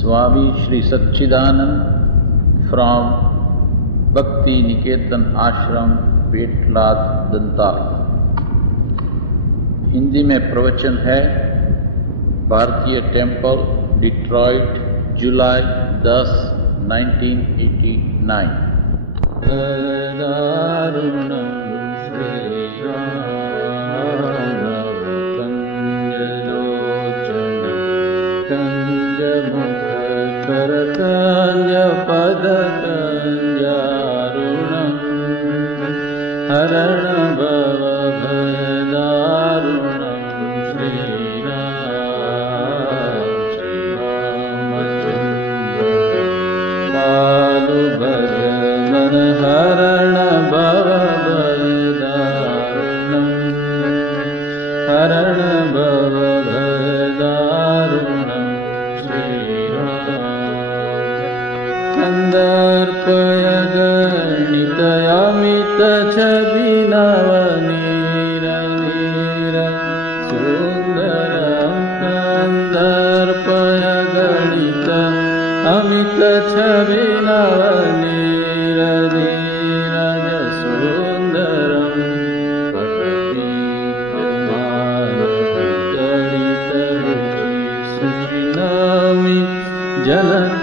Swami Shri Satchidanand from Bhakti Niketan Ashram, Petlad दंताल। Hindi में प्रवचन है भारतीय टेम्पल, डिट्रॉइट, जुलाई 10, 1989। हरण भव भयदारुणं श्रीरामचन्द्र पालु भज मन हरण भव भयदारुणं हरण भव भयदारुणं श्रीराम कन्दर्पयद नितयामित छविनवनीर नीर सुन्दरं कन्दर्पय गणित अमित छविनवनीर नीरज सुन्दरं पठति गणित सुचिनामि जनकसुतावरम्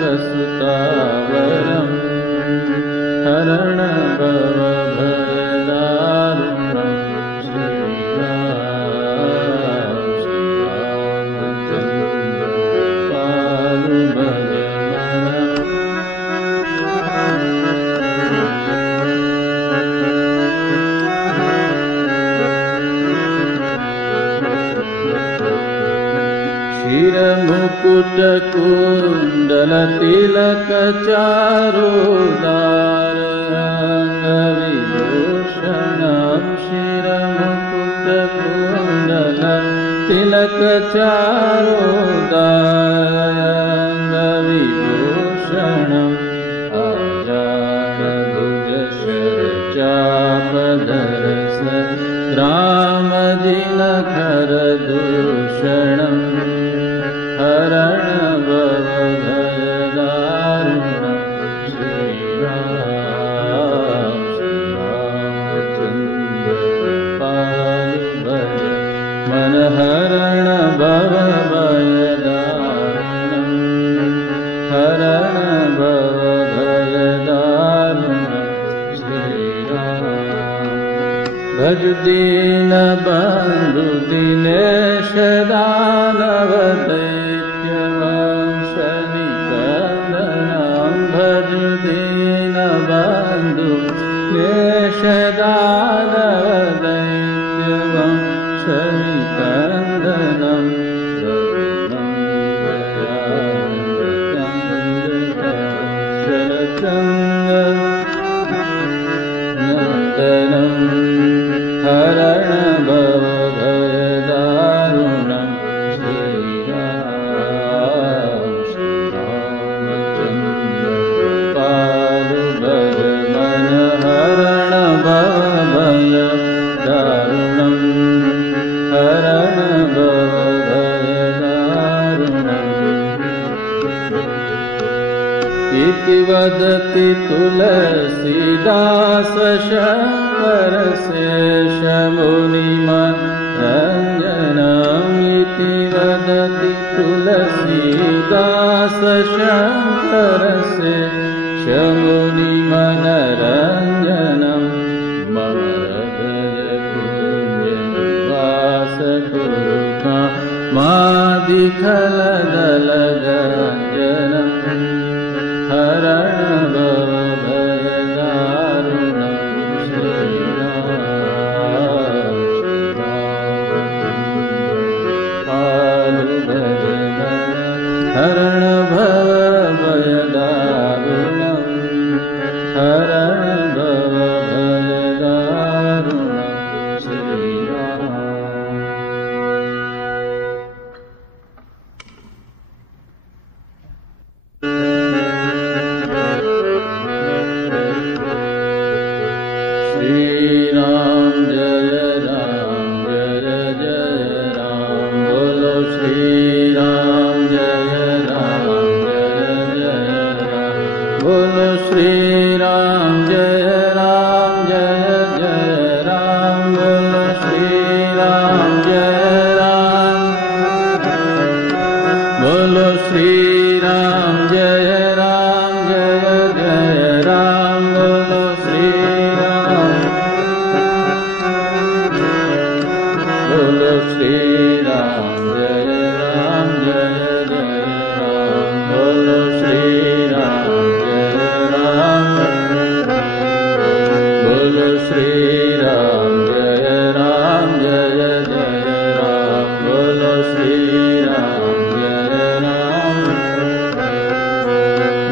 हरण भव भयदारुणं श्रीरामचन्द्र पालु भज शिरमुकुट कुण्डल तिलक चारुदार रङ्गविभूषणं शिरमुकुट कुण्डल तिलक चारुदार रङ्गविभूषणम् आजानभुज शरचापधर ग्रामजिनखर दूषणम् हरण भव भयदारुणं श्रीरामचन्द्र पालु भज मन हरण भव भयदारुणं हरण भव भयदारुणं श्रीराम भज दीन बन्धु दिनेश दानव भज दीनबन्धु क्लेशदानव दैत्यवंशनिकन्दनं शरचन्द्रनन्दनं हरण भव भयदारुणं इति वदति तुलसीदास शङ्कर शेषमुनिमनरञ्जनम् इति वदति तुलसीदास शङ्कर शेषमुनिमनरञ्जनम् मम हृदय कुञ्जनिवास कुरुमा मादिखलदलगञ्जनम् हरण भव भयदारुणं श्रीरामचन्द्र पालु भज हरण भव भयदारुणं हरण भव भयदारुणं श्रीराम। श्री राम जय राम श्री राम जय जय राम बोलो श्री राम बोलो श्री राम जय राम बोलो श्री राम जय राम बोलो श्री राम जय राम बोलो श्री राम जय राम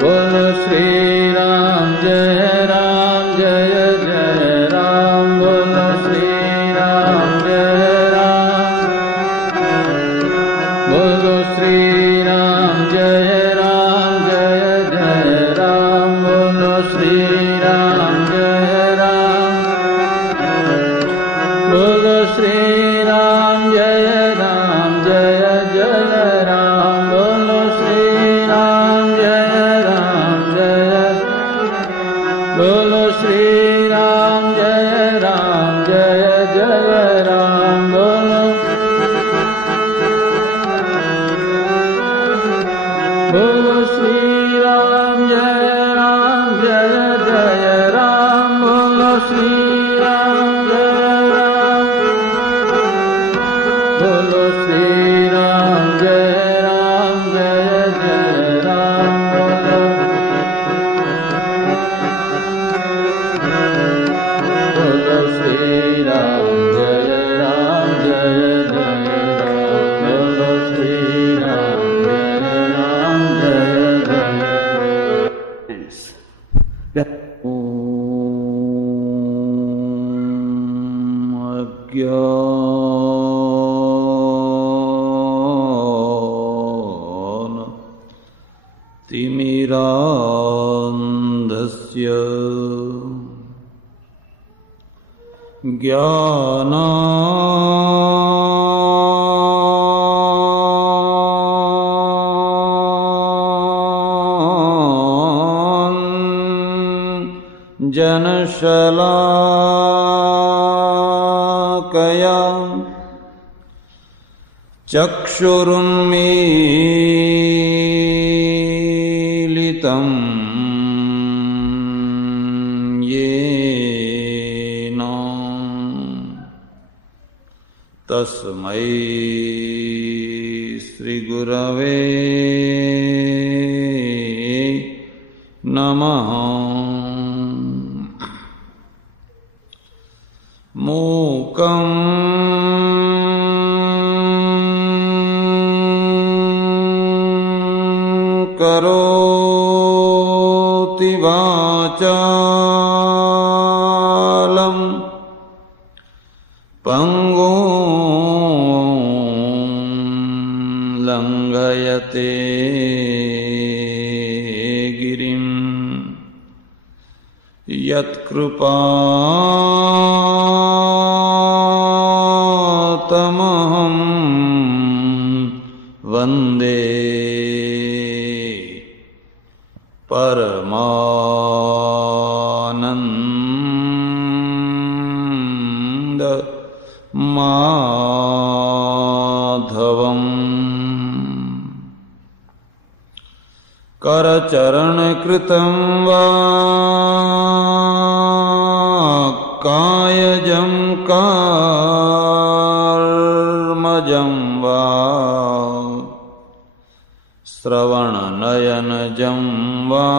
बोलो श्री राम जय राम बोलो श्री राम जय राम बोलो श्री राम जय राम बोलो श्री राम जय राम बोलो श्री राम जय राम बोलो श्री राम जय बोलो श्री राम जय बोलो बोलो श्री राम जय बोलो श्री राम बोलो श्री राम जय बोलो श्री राम जय बोलो श्री राम अज्ञान तिमिरान्धस्य जनशलाकया चक्षुरुन्मीलितं येन तस्मै श्रीगुरवे नमः। मूकं करोति वाचालं पंगुं लंघयते गिरिं यत्कृपातमहं वन्दे परमानंद माधवम्। करचरणकृतं वा कायजं कर्मजं वा श्रवणनयनजं वा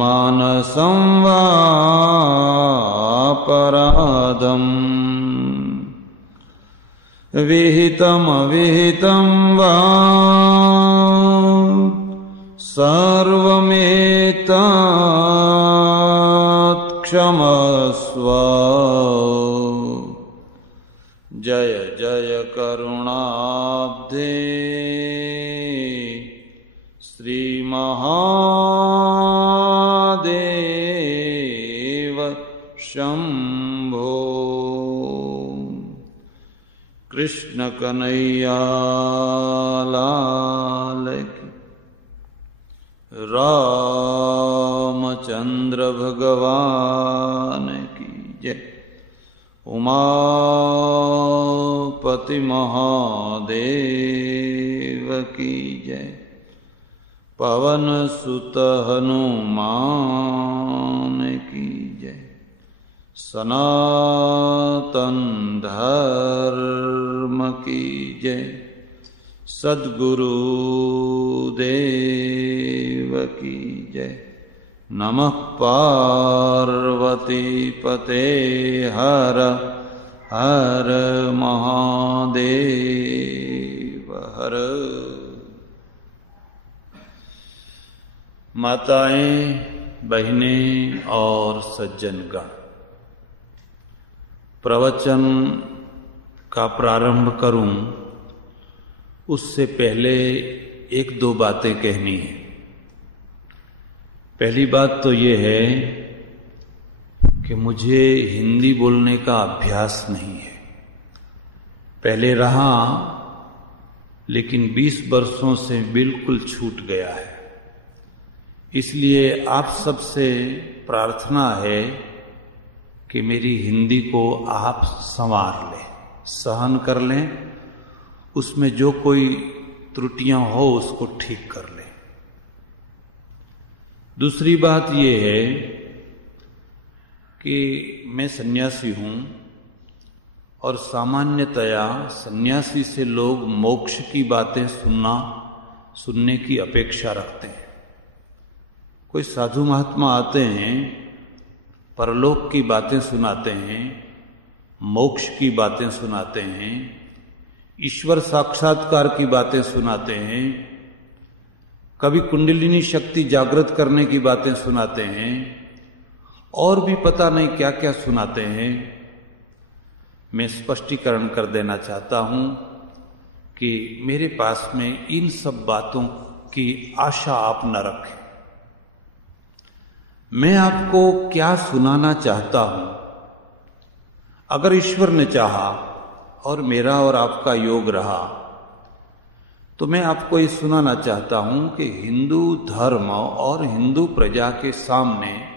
मानसं वा अपराधम् विहितमविहितं वा सर्वमेतत् क्षमस्व। जय जय करुणाब्धे श्री महादेव शंभो। कृष्ण कन्हैया लाल की, रामचंद्र भगवान की जय। उमापति पति महादेव की जय। पवन सुत हनुमान की जय। सनातन धर्म की जय। सद्गुरु देव की जय। नमः पार्वती पते हर हर महादेव हर। माताएं, बहनें और सज्जनगण, प्रवचन का प्रारंभ करूं उससे पहले एक दो बातें कहनी है। पहली बात तो ये है कि मुझे हिंदी बोलने का अभ्यास नहीं है। पहले रहा, लेकिन 20 वर्षों से बिल्कुल छूट गया है। इसलिए आप सबसे प्रार्थना है कि मेरी हिंदी को आप संवार लें, सहन कर लें, उसमें जो कोई त्रुटियां हो उसको ठीक कर लें। दूसरी बात यह है कि मैं सन्यासी हूं और सामान्यतया सन्यासी से लोग मोक्ष की बातें सुनने की अपेक्षा रखते हैं। कोई साधु महात्मा आते हैं, परलोक की बातें सुनाते हैं, मोक्ष की बातें सुनाते हैं, ईश्वर साक्षात्कार की बातें सुनाते हैं, कभी कुंडलिनी शक्ति जागृत करने की बातें सुनाते हैं, और भी पता नहीं क्या क्या सुनाते हैं। मैं स्पष्टीकरण कर देना चाहता हूं कि मेरे पास में इन सब बातों की आशा आप न रखें। मैं आपको क्या सुनाना चाहता हूं, अगर ईश्वर ने चाहा और मेरा और आपका योग रहा तो मैं आपको ये सुनाना चाहता हूं कि हिंदू धर्म और हिंदू प्रजा के सामने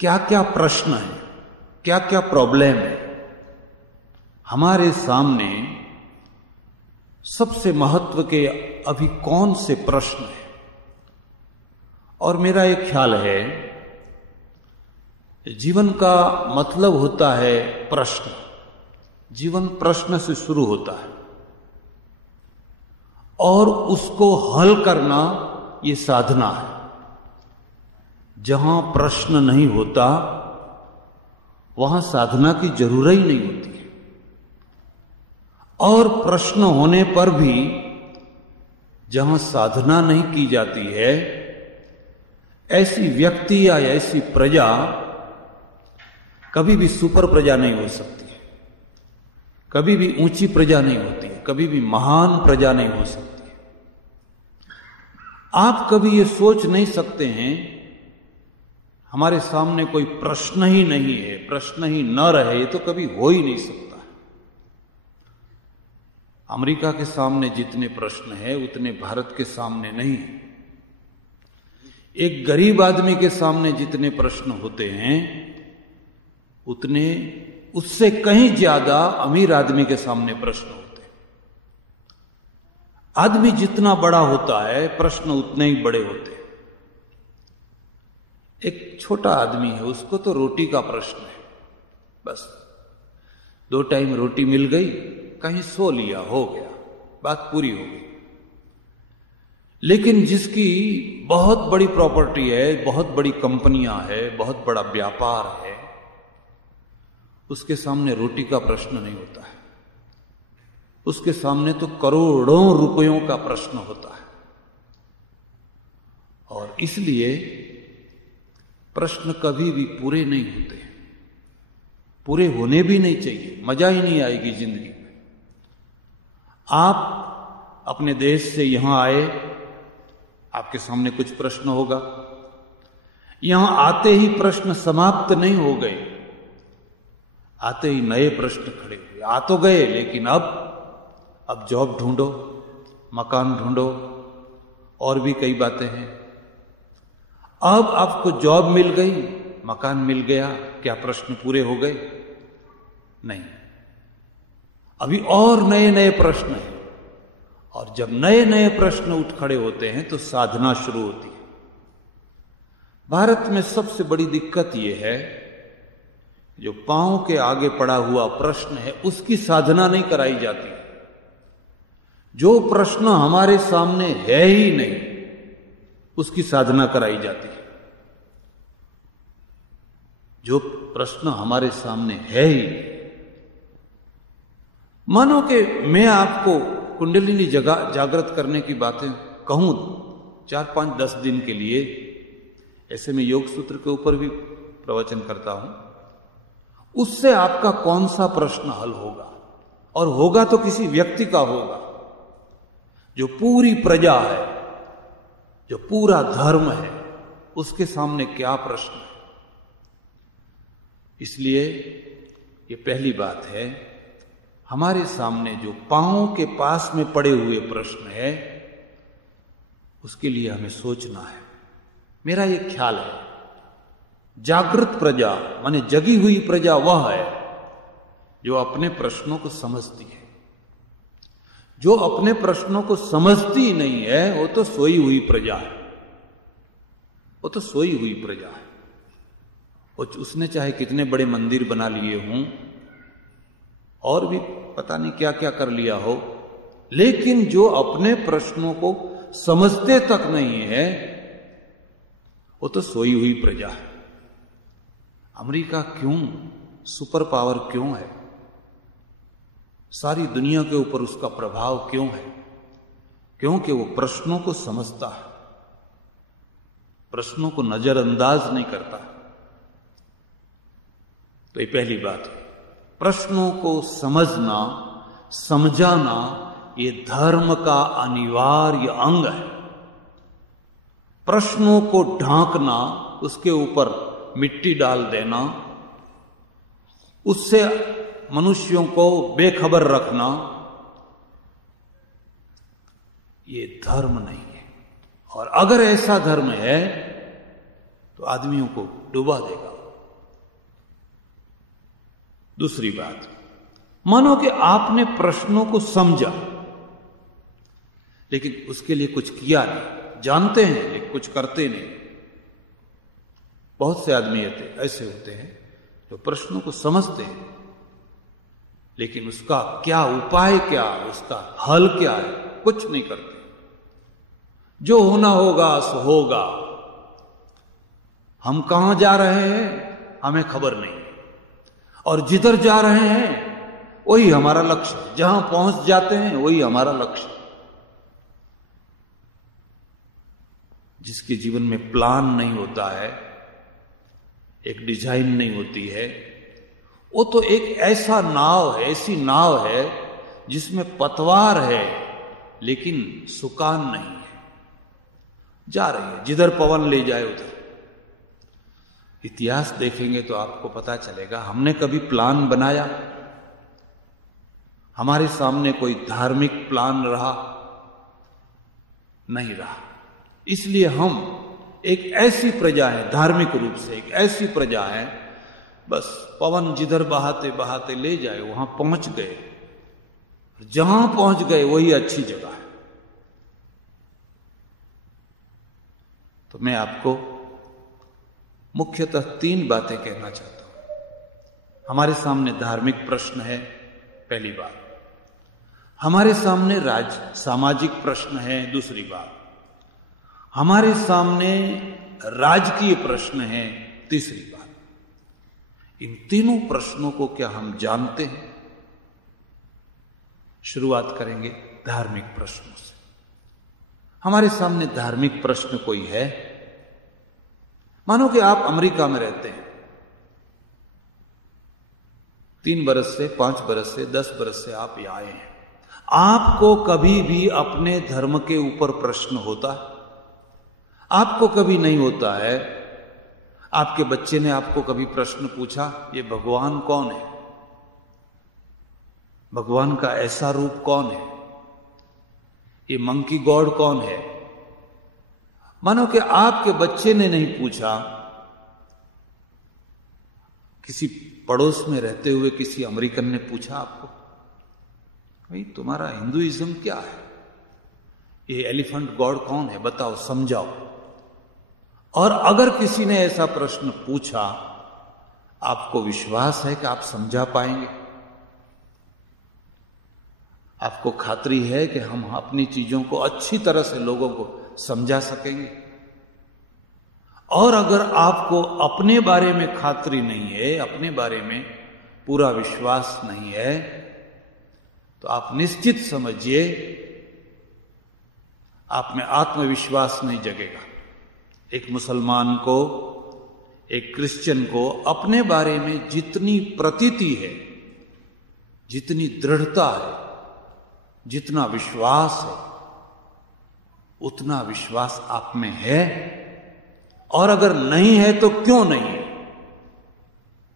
क्या क्या प्रश्न है, क्या क्या प्रॉब्लम है। हमारे सामने सबसे महत्व के अभी कौन से प्रश्न है। और मेरा एक ख्याल है, जीवन का मतलब होता है प्रश्न। जीवन प्रश्न से शुरू होता है और उसको हल करना ये साधना है। जहां प्रश्न नहीं होता वहां साधना की जरूरत ही नहीं होती है। और प्रश्न होने पर भी जहां साधना नहीं की जाती है, ऐसी व्यक्ति या ऐसी प्रजा कभी भी सुपर प्रजा नहीं हो सकती है, कभी भी ऊंची प्रजा नहीं होती है, कभी भी महान प्रजा नहीं हो सकती है। आप कभी ये सोच नहीं सकते हैं, हमारे सामने कोई प्रश्न ही नहीं है, प्रश्न ही न रहे तो कभी हो ही नहीं सकता है। अमेरिका के सामने जितने प्रश्न है उतने भारत के सामने नहीं है। एक गरीब आदमी के सामने जितने प्रश्न होते हैं उतने, उससे कहीं ज्यादा अमीर आदमी के सामने प्रश्न होते हैं। आदमी जितना बड़ा होता है प्रश्न उतने ही बड़े होते हैं। एक छोटा आदमी है, उसको तो रोटी का प्रश्न है, बस 2 टाइम रोटी मिल गई, कहीं सो लिया, हो गया, बात पूरी हो गई। लेकिन जिसकी बहुत बड़ी प्रॉपर्टी है, बहुत बड़ी कंपनियां है, बहुत बड़ा व्यापार है, उसके सामने रोटी का प्रश्न नहीं होता है। उसके सामने तो करोड़ों रुपयों का प्रश्न होता है। और इसलिए प्रश्न कभी भी पूरे नहीं होते, पूरे होने भी नहीं चाहिए, मजा ही नहीं आएगी जिंदगी में। आप अपने देश से यहां आए, आपके सामने कुछ प्रश्न होगा, यहां आते ही प्रश्न समाप्त नहीं हो गए, आते ही नए प्रश्न खड़े हुए। आ तो गए, लेकिन अब जॉब ढूंढो, मकान ढूंढो, और भी कई बातें हैं। अब आपको जॉब मिल गई, मकान मिल गया, क्या प्रश्न पूरे हो गए? नहीं। अभी और नए नए प्रश्न हैं, और जब नए नए प्रश्न उठ खड़े होते हैं तो साधना शुरू होती है। भारत में सबसे बड़ी दिक्कत यह है, जो पांव के आगे पड़ा हुआ प्रश्न है उसकी साधना नहीं कराई जाती। जो प्रश्न हमारे सामने है ही नहीं उसकी साधना कराई जाती है। जो प्रश्न हमारे सामने है ही, मानो कि मैं आपको कुंडलिनी जागृत करने की बातें कहूं 4, 5, 10 दिन के लिए, ऐसे में योग सूत्र के ऊपर भी प्रवचन करता हूं, उससे आपका कौन सा प्रश्न हल होगा? और होगा तो किसी व्यक्ति का होगा, जो पूरी प्रजा है, जो पूरा धर्म है, उसके सामने क्या प्रश्न है। इसलिए ये पहली बात है, हमारे सामने जो पांव के पास में पड़े हुए प्रश्न है उसके लिए हमें सोचना है। मेरा ये ख्याल है, जागृत प्रजा माने जगी हुई प्रजा वह है जो अपने प्रश्नों को समझती है। जो अपने प्रश्नों को समझती नहीं है वो तो सोई हुई प्रजा है, वो तो सोई हुई प्रजा है। उसने चाहे कितने बड़े मंदिर बना लिए हों और भी पता नहीं क्या क्या कर लिया हो, लेकिन जो अपने प्रश्नों को समझते तक नहीं है वो तो सोई हुई प्रजा है। अमेरिका क्यों सुपर पावर क्यों है? सारी दुनिया के ऊपर उसका प्रभाव क्यों है? क्योंकि वो प्रश्नों को समझता है, प्रश्नों को नजरअंदाज नहीं करता। तो ये पहली बात है, प्रश्नों को समझना, समझाना ये धर्म का अनिवार्य अंग है। प्रश्नों को ढांकना, उसके ऊपर मिट्टी डाल देना, उससे मनुष्यों को बेखबर रखना, ये धर्म नहीं है। और अगर ऐसा धर्म है तो आदमियों को डुबा देगा। दूसरी बात, मानो कि आपने प्रश्नों को समझा लेकिन उसके लिए कुछ किया नहीं, जानते हैं लेकिन कुछ करते नहीं। बहुत से आदमी ऐसे होते हैं जो प्रश्नों को समझते हैं लेकिन उसका क्या उपाय, क्या उसका हल क्या है, कुछ नहीं करते। जो होना होगा सो होगा, हम कहां जा रहे हैं हमें खबर नहीं, और जिधर जा रहे हैं वही हमारा लक्ष्य, जहां पहुंच जाते हैं वही हमारा लक्ष्य। जिसके जीवन में प्लान नहीं होता है, एक डिजाइन नहीं होती है, वो तो एक ऐसा नाव है, ऐसी नाव है जिसमें पतवार है लेकिन सुकान नहीं है, जा रही है जिधर पवन ले जाए उधर। इतिहास देखेंगे तो आपको पता चलेगा, हमने कभी प्लान बनाया? हमारे सामने कोई धार्मिक प्लान रहा? नहीं रहा। इसलिए हम एक ऐसी प्रजा है, धार्मिक रूप से एक ऐसी प्रजा है, बस पवन जिधर बहाते बहाते ले जाए वहां पहुंच गए, जहां पहुंच गए वही अच्छी जगह है। तो मैं आपको मुख्यतः 3 बातें कहना चाहता हूं। हमारे सामने धार्मिक प्रश्न है, पहली बात। हमारे सामने सामाजिक प्रश्न है, दूसरी बात। हमारे सामने राजकीय प्रश्न है, तीसरी बात। इन तीनों प्रश्नों को क्या हम जानते हैं? शुरुआत करेंगे धार्मिक प्रश्नों से। हमारे सामने धार्मिक प्रश्न कोई है, मानो कि आप अमेरिका में रहते हैं, 3 बरस से 5 बरस से 10 बरस से आप यहां आए हैं। आपको कभी भी अपने धर्म के ऊपर प्रश्न होता है? आपको कभी नहीं होता है। आपके बच्चे ने आपको कभी प्रश्न पूछा, ये भगवान कौन है? भगवान का ऐसा रूप कौन है? ये मंकी गॉड कौन है? मानो कि आपके बच्चे ने नहीं पूछा, किसी पड़ोस में रहते हुए किसी अमेरिकन ने पूछा आपको? भाई तुम्हारा हिंदुइज्म क्या है, ये एलिफेंट गॉड कौन है, बताओ, समझाओ। और अगर किसी ने ऐसा प्रश्न पूछा, आपको विश्वास है कि आप समझा पाएंगे? आपको खातरी है कि हम अपनी चीजों को अच्छी तरह से लोगों को समझा सकेंगे? और अगर आपको अपने बारे में खातरी नहीं है, अपने बारे में पूरा विश्वास नहीं है, तो आप निश्चित समझिए आप में आत्मविश्वास नहीं जगेगा। एक मुसलमान को, एक क्रिश्चियन को अपने बारे में जितनी प्रतीति है, जितनी दृढ़ता है, जितना विश्वास है, उतना विश्वास आप में है। और अगर नहीं है तो क्यों नहीं है?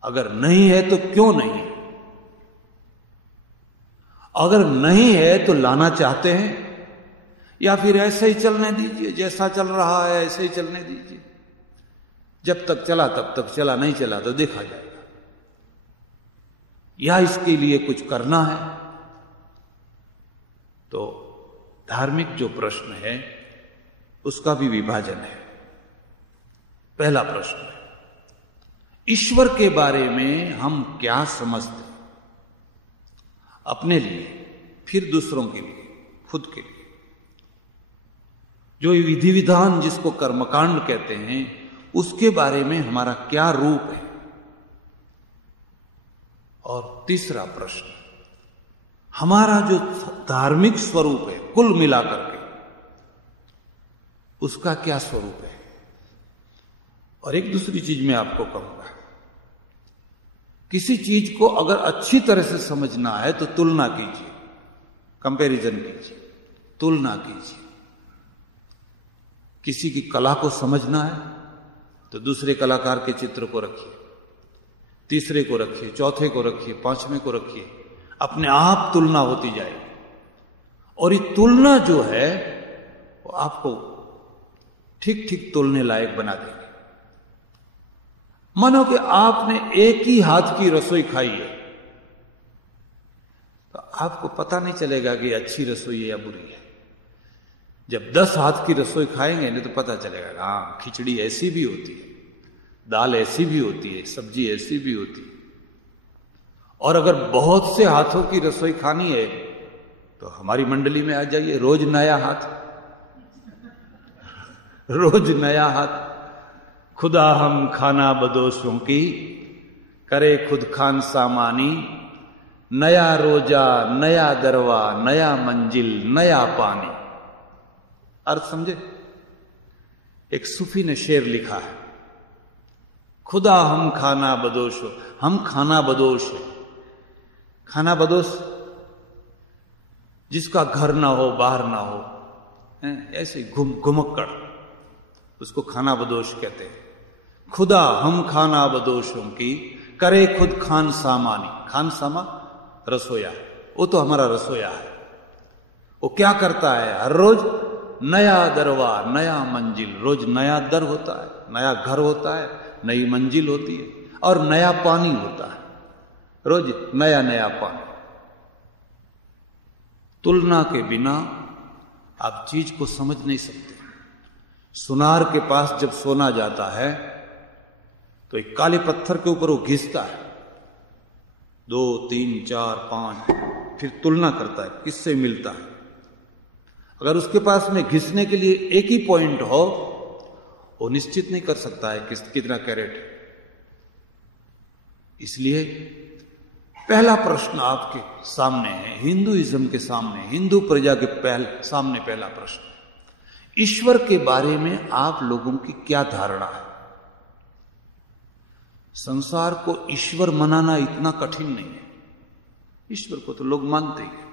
अगर नहीं है तो क्यों नहीं है? अगर नहीं है तो लाना चाहते हैं, या फिर ऐसे ही चलने दीजिए, जैसा चल रहा है ऐसे ही चलने दीजिए, जब तक चला तब तक चला, नहीं चला तो देखा जाएगा, या इसके लिए कुछ करना है? तो धार्मिक जो प्रश्न है उसका भी विभाजन है। पहला प्रश्न है, ईश्वर के बारे में हम क्या समझते हैं, अपने लिए, फिर दूसरों के लिए, खुद के लिए। जो विधि विधान जिसको कर्मकांड कहते हैं, उसके बारे में हमारा क्या रूप है। और तीसरा प्रश्न, हमारा जो धार्मिक स्वरूप है कुल मिलाकर के, उसका क्या स्वरूप है। और एक दूसरी चीज मैं आपको कहूंगा, किसी चीज को अगर अच्छी तरह से समझना है तो तुलना कीजिए, कंपैरिजन कीजिए, तुलना कीजिए। किसी की कला को समझना है तो दूसरे कलाकार के चित्र को रखिए, तीसरे को रखिए, चौथे को रखिए, पांचवें को रखिए, अपने आप तुलना होती जाएगी। और ये तुलना जो है वो आपको ठीक ठीक तोलने लायक बना देगी। मानो कि आपने एक ही हाथ की रसोई खाई है, तो आपको पता नहीं चलेगा कि अच्छी रसोई है या बुरी है। जब 10 हाथ की रसोई खाएंगे नहीं तो पता चलेगा, हाँ खिचड़ी ऐसी भी होती है, दाल ऐसी भी होती है, सब्जी ऐसी भी होती है। और अगर बहुत से हाथों की रसोई खानी है तो हमारी मंडली में आ जाइए, रोज नया हाथ, रोज नया हाथ। खुदा हम खाना बदोशों की, करे खुद खान सामानी, नया रोजा नया दरवा, नया मंजिल नया पानी। अर्थ समझे? एक सूफी ने शेर लिखा है, खुदा हम खाना बदोश हो, हम खाना बदोश है। खाना बदोश जिसका घर ना हो, बाहर ना हो, ऐसे घुमक्कड़, उसको खाना बदोश कहते हैं। खुदा हम खाना बदोशों की, करे खुद खान सामानी। खान सामा रसोया, वो तो हमारा रसोया है। वो क्या करता है, हर रोज नया दरवा नया मंजिल, रोज नया दर होता है, नया घर होता है, नई मंजिल होती है, और नया पानी होता है, रोज नया नया पानी। तुलना के बिना आप चीज को समझ नहीं सकते। सुनार के पास जब सोना जाता है तो एक काले पत्थर के ऊपर वो घिसता है, 2, 3, 4, 5, फिर तुलना करता है किससे मिलता है। अगर उसके पास में घिसने के लिए एक ही पॉइंट हो, वो निश्चित नहीं कर सकता है कितना कैरेट है। इसलिए पहला प्रश्न आपके सामने है, हिंदुइज्म के सामने, हिंदू प्रजा के सामने पहला प्रश्न, ईश्वर के बारे में आप लोगों की क्या धारणा है। संसार को ईश्वर मनाना इतना कठिन नहीं है। ईश्वर को तो लोग मानते ही हैं।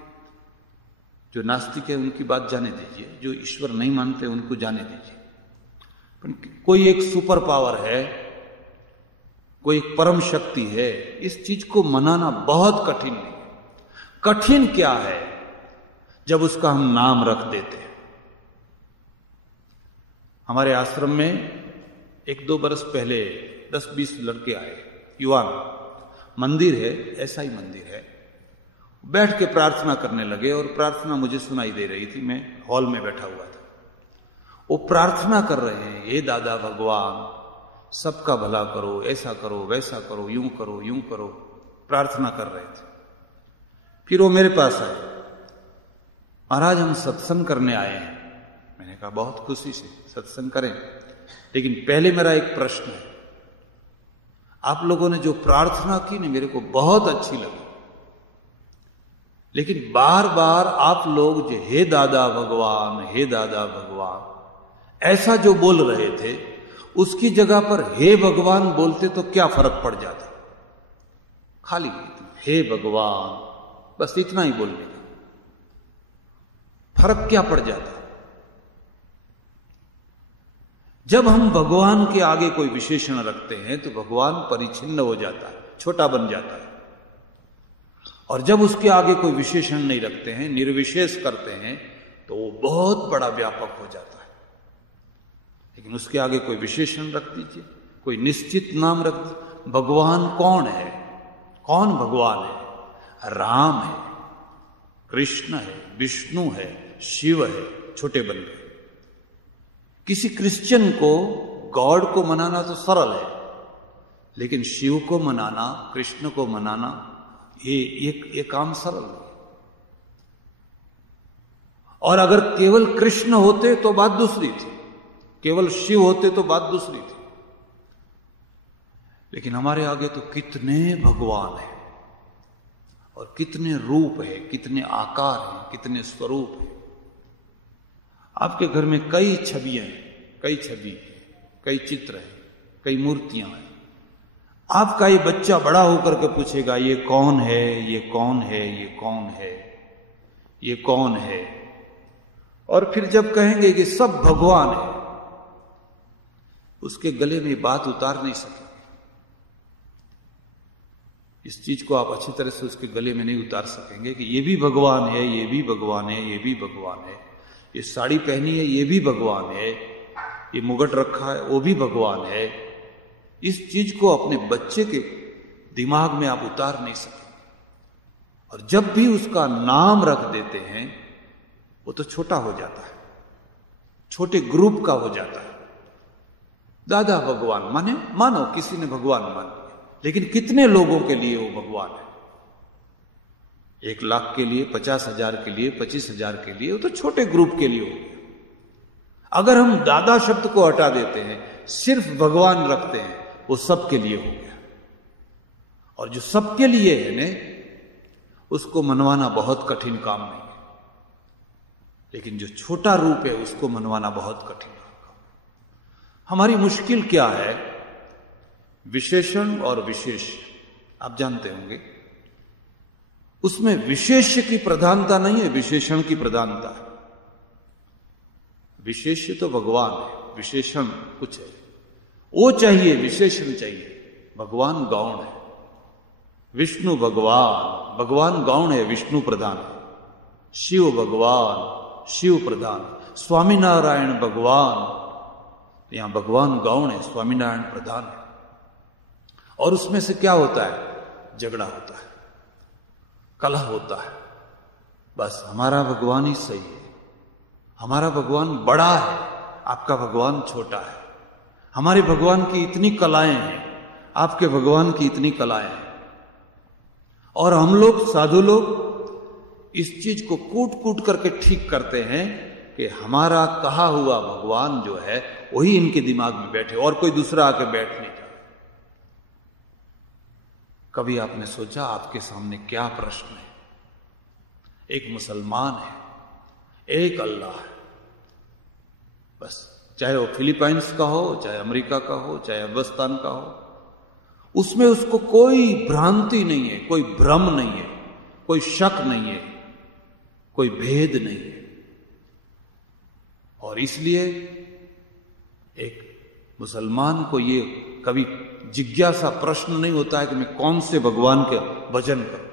जो नास्तिक है उनकी बात जाने दीजिए, जो ईश्वर नहीं मानते उनको जाने दीजिए। पर कोई एक सुपर पावर है, कोई एक परम शक्ति है, इस चीज को मनाना बहुत कठिन नहीं है। कठिन क्या है, जब उसका हम नाम रख देते हैं। हमारे आश्रम में 1-2 बरस पहले 10-20 लड़के आए, युवान। मंदिर है, ऐसा ही मंदिर है, बैठ के प्रार्थना करने लगे और प्रार्थना मुझे सुनाई दे रही थी, मैं हॉल में बैठा हुआ था। वो प्रार्थना कर रहे हैं, हे दादा भगवान सबका भला करो, ऐसा करो, वैसा करो, यूं करो, यूं करो, प्रार्थना कर रहे थे। फिर वो मेरे पास आए, महाराज हम सत्संग करने आए हैं। मैंने कहा बहुत खुशी से सत्संग करें, लेकिन पहले मेरा एक प्रश्न है। आप लोगों ने जो प्रार्थना की ना मेरे को बहुत अच्छी लगी, लेकिन बार बार आप लोग जो हे दादा भगवान, हे दादा भगवान ऐसा जो बोल रहे थे, उसकी जगह पर हे भगवान बोलते तो क्या फर्क पड़ जाता? खाली हे भगवान बस इतना ही बोलने का फर्क क्या पड़ जाता? जब हम भगवान के आगे कोई विशेषण रखते हैं तो भगवान परिच्छिन्न हो जाता है, छोटा बन जाता है। और जब उसके आगे कोई विशेषण नहीं रखते हैं, निर्विशेष करते हैं, तो वो बहुत बड़ा व्यापक हो जाता है। लेकिन उसके आगे कोई विशेषण रख दीजिए, कोई निश्चित नाम रख दीजिए। भगवान कौन है? कौन भगवान है? राम है, कृष्ण है, विष्णु है, शिव है, छोटे बन गए। किसी क्रिश्चियन को गॉड को मनाना तो सरल है, लेकिन शिव को मनाना, कृष्ण को मनाना, ये काम सरल है। और अगर केवल कृष्ण होते तो बात दूसरी थी, केवल शिव होते तो बात दूसरी थी। लेकिन हमारे आगे तो कितने भगवान हैं और कितने रूप है, कितने आकार हैं, कितने स्वरूप हैं। आपके घर में कई छवियां हैं, कई छवि हैं, कई चित्र हैं, कई मूर्तियां हैं। आपका ये बच्चा बड़ा होकर के पूछेगा ये कौन है, ये कौन है, ये कौन है, ये कौन है। और फिर जब कहेंगे कि सब भगवान है, उसके गले में बात उतार नहीं सकेंगे। इस चीज को आप अच्छी तरह से उसके गले में नहीं उतार सकेंगे कि ये भी भगवान है, ये भी भगवान है, ये भी भगवान है, ये साड़ी पहनी है ये भी भगवान है, ये मुगट रखा है वो भी भगवान है। इस चीज को अपने बच्चे के दिमाग में आप उतार नहीं सकेंगे। और जब भी उसका नाम रख देते हैं वो तो छोटा हो जाता है, छोटे ग्रुप का हो जाता है। दादा भगवान मानो किसी ने भगवान मान लिया, लेकिन कितने लोगों के लिए वो भगवान है? 1 लाख के लिए, 50,000 के लिए, 25,000 के लिए, वो तो छोटे ग्रुप के लिए हो गया। अगर हम दादा शब्द को हटा देते हैं, सिर्फ भगवान रखते हैं, वो सबके लिए हो गया। और जो सबके लिए है ने, उसको मनवाना बहुत कठिन काम नहीं है। लेकिन जो छोटा रूप है उसको मनवाना बहुत कठिन काम। हमारी मुश्किल क्या है? विशेषण और विशेष, आप जानते होंगे, उसमें विशेष्य की प्रधानता नहीं है, विशेषण की प्रधानता है। विशेष्य तो भगवान है, विशेषण कुछ है, वो चाहिए, विशेषण चाहिए। भगवान गौण है, विष्णु भगवान, भगवान गौण है, विष्णु प्रधान है। शिव भगवान, शिव प्रधान। स्वामीनारायण भगवान, यहां भगवान गौण है, स्वामीनारायण प्रधान है। और उसमें से क्या होता है? झगड़ा होता है, कलह होता है। बस हमारा भगवान ही सही है, हमारा भगवान बड़ा है, आपका भगवान छोटा है। हमारे भगवान की इतनी कलाएं हैं, आपके भगवान की इतनी कलाएं हैं। और हम लोग, साधु लोग, इस चीज को कूट कूट करके ठीक करते हैं कि हमारा कहा हुआ भगवान जो है वही इनके दिमाग में बैठे, और कोई दूसरा आके बैठ नहीं जाए। कभी आपने सोचा आपके सामने क्या प्रश्न है? एक मुसलमान है, एक अल्लाह है, बस। चाहे वो फिलीपाइंस का हो, चाहे अमेरिका का हो, चाहे अफगानिस्तान का हो, उसमें उसको कोई भ्रांति नहीं है, कोई भ्रम नहीं है, कोई शक नहीं है, कोई भेद नहीं है। और इसलिए एक मुसलमान को ये कभी जिज्ञासा प्रश्न नहीं होता है कि मैं कौन से भगवान के भजन करूं।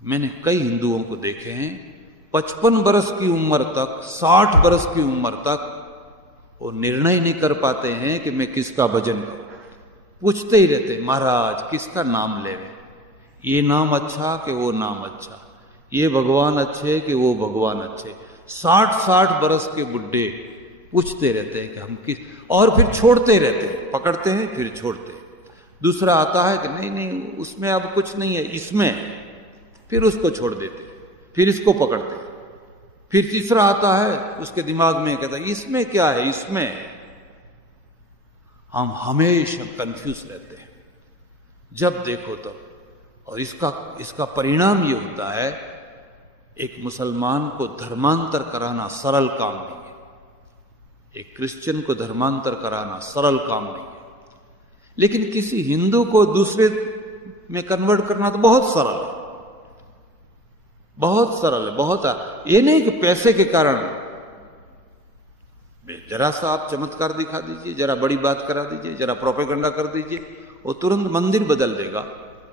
मैंने कई हिंदुओं को देखे हैं, 55 बरस की उम्र तक, 60 बरस की उम्र तक वो निर्णय नहीं कर पाते हैं कि मैं किसका भजन करूं। पूछते ही रहते, महाराज किसका नाम ले? ये नाम अच्छा कि वो नाम अच्छा, ये भगवान अच्छे कि वो भगवान अच्छे। 60-60 बरस के बुढ़े पूछते रहते हैं कि हम किस, और फिर छोड़ते रहते हैं, पकड़ते हैं फिर छोड़ते हैं। दूसरा आता है कि नहीं नहीं उसमें अब कुछ नहीं है, इसमें, फिर उसको छोड़ देते, फिर इसको पकड़ते। फिर तीसरा आता है, उसके दिमाग में कहता है इसमें क्या है, इसमें। हम हमेशा कंफ्यूज रहते हैं जब देखो तब। और इसका परिणाम ये होता है, एक मुसलमान को धर्मांतर कराना सरल काम नहीं है, एक क्रिश्चियन को धर्मांतर कराना सरल काम नहीं है, लेकिन किसी हिंदू को दूसरे में कन्वर्ट करना तो बहुत सरल है, बहुत सरल है, बहुत। ये नहीं कि पैसे के कारण, जरा सा आप चमत्कार दिखा दीजिए, जरा बड़ी बात करा दीजिए, जरा प्रोपेगेंडा कर दीजिए, वो तुरंत मंदिर बदल देगा,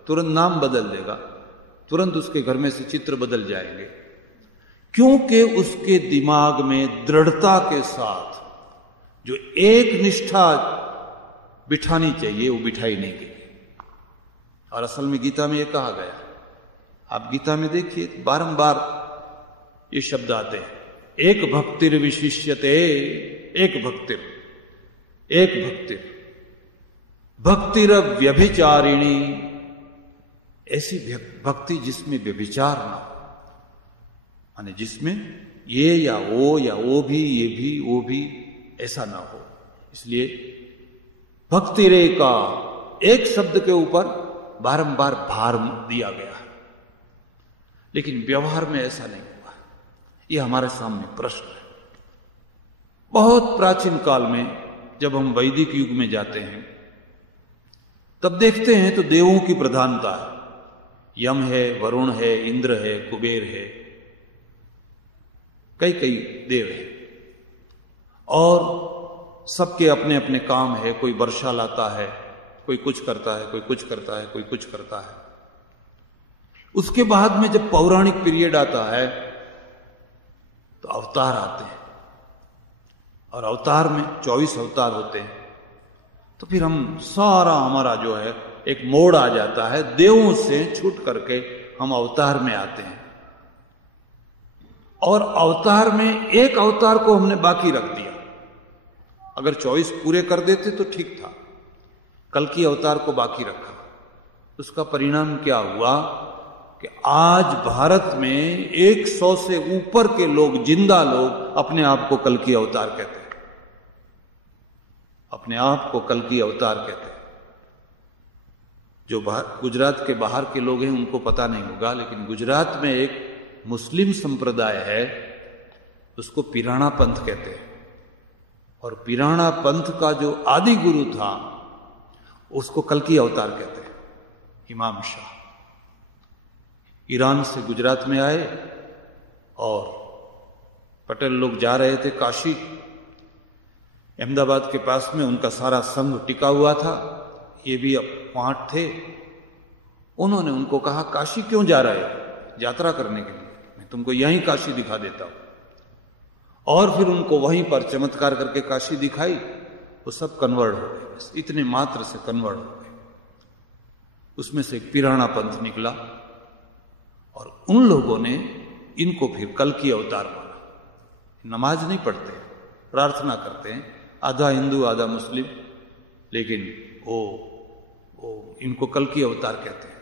तुरंत नाम बदल देगा, तुरंत उसके घर में से चित्र बदल जाएंगे, क्योंकि उसके दिमाग में दृढ़ता के साथ जो एक निष्ठा बिठानी चाहिए वो बिठाई नहीं गई। और असल में गीता में ये कहा गया, आप गीता में देखिए बारंबार ये शब्द आते हैं, एक भक्तिर विशिष्यते, एक भक्तिर, एक भक्तिर, भक्तिर व्यभिचारिणी, ऐसी भक्ति जिसमें व्यभिचार ना हो, माने जिसमें ये या वो भी, ये भी वो भी, ऐसा ना हो। इसलिए भक्तिरे का एक शब्द के ऊपर बारंबार भार दिया गया है, लेकिन व्यवहार में ऐसा नहीं हुआ। यह हमारे सामने प्रश्न है। बहुत प्राचीन काल में जब हम वैदिक युग में जाते हैं तब देखते हैं तो देवों की प्रधानता है, यम है, वरुण है, इंद्र है, कुबेर है, कई कई देव हैं, और सबके अपने अपने काम है। कोई वर्षा लाता है, कोई कुछ करता है, कोई कुछ करता है, कोई कुछ करता है। उसके बाद में जब पौराणिक पीरियड आता है तो अवतार आते हैं, और अवतार में 24 अवतार होते हैं। तो फिर हम सारा हमारा जो है एक मोड़ आ जाता है, देवों से छूट करके हम अवतार में आते हैं, और अवतार में एक अवतार को हमने बाकी रख दिया। अगर 24 पूरे कर देते तो ठीक था, कल की अवतार को बाकी रखा। उसका परिणाम क्या हुआ कि आज भारत में 100 से ऊपर के लोग, जिंदा लोग, अपने आप को कल की अवतार कहते हैं, अपने आप को कल की अवतार कहते हैं। जो गुजरात के बाहर के लोग हैं उनको पता नहीं होगा, लेकिन गुजरात में एक मुस्लिम संप्रदाय है, उसको पिराणा पंथ कहते हैं, और पिराणा पंथ का जो आदि गुरु था उसको कल की अवतार कहते हैं, इमाम शाह। ईरान से गुजरात में आए और पटेल लोग जा रहे थे काशी, अहमदाबाद के पास में उनका सारा संघ टिका हुआ था, ये भी वहां थे। उन्होंने उनको कहा काशी क्यों जा रहे हो? यात्रा करने के लिए, मैं तुमको यहीं काशी दिखा देता हूं। और फिर उनको वहीं पर चमत्कार करके काशी दिखाई, वो सब कन्वर्ट हो गए, बस इतने मात्र से कन्वर्ट हो गए। उसमें से एक पिराणा पंथ निकला, और उन लोगों ने इनको फिर कल की अवतार माना। नमाज नहीं पढ़ते, प्रार्थना करते हैं, आधा हिंदू आधा मुस्लिम, लेकिन वो इनको कल की अवतार कहते हैं।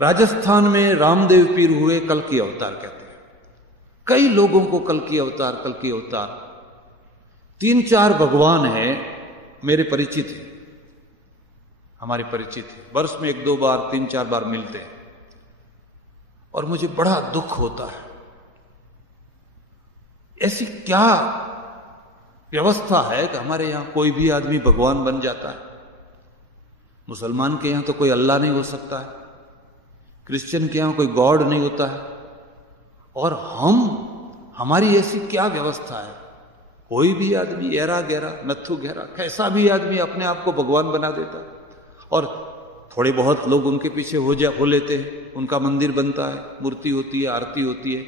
राजस्थान में रामदेव पीर हुए, कल की अवतार कहते हैं। कई लोगों को कल की अवतार, कल की अवतार। 3-4 भगवान हैं मेरे परिचित हैं, हमारे परिचित हैं, वर्ष में 1-2 बार 3-4 बार मिलते हैं, और मुझे बड़ा दुख होता है। ऐसी क्या व्यवस्था है कि हमारे यहां कोई भी आदमी भगवान बन जाता है? मुसलमान के यहां तो कोई अल्लाह नहीं हो सकता है, क्रिश्चियन के यहां कोई गॉड नहीं होता है, और हमारी ऐसी क्या व्यवस्था है? कोई भी आदमी ऐरा गहरा, नत्थु गहरा, कैसा भी आदमी अपने आप को भगवान बना देता है, और थोड़े बहुत लोग उनके पीछे हो लेते हैं, उनका मंदिर बनता है, मूर्ति होती है, आरती होती है,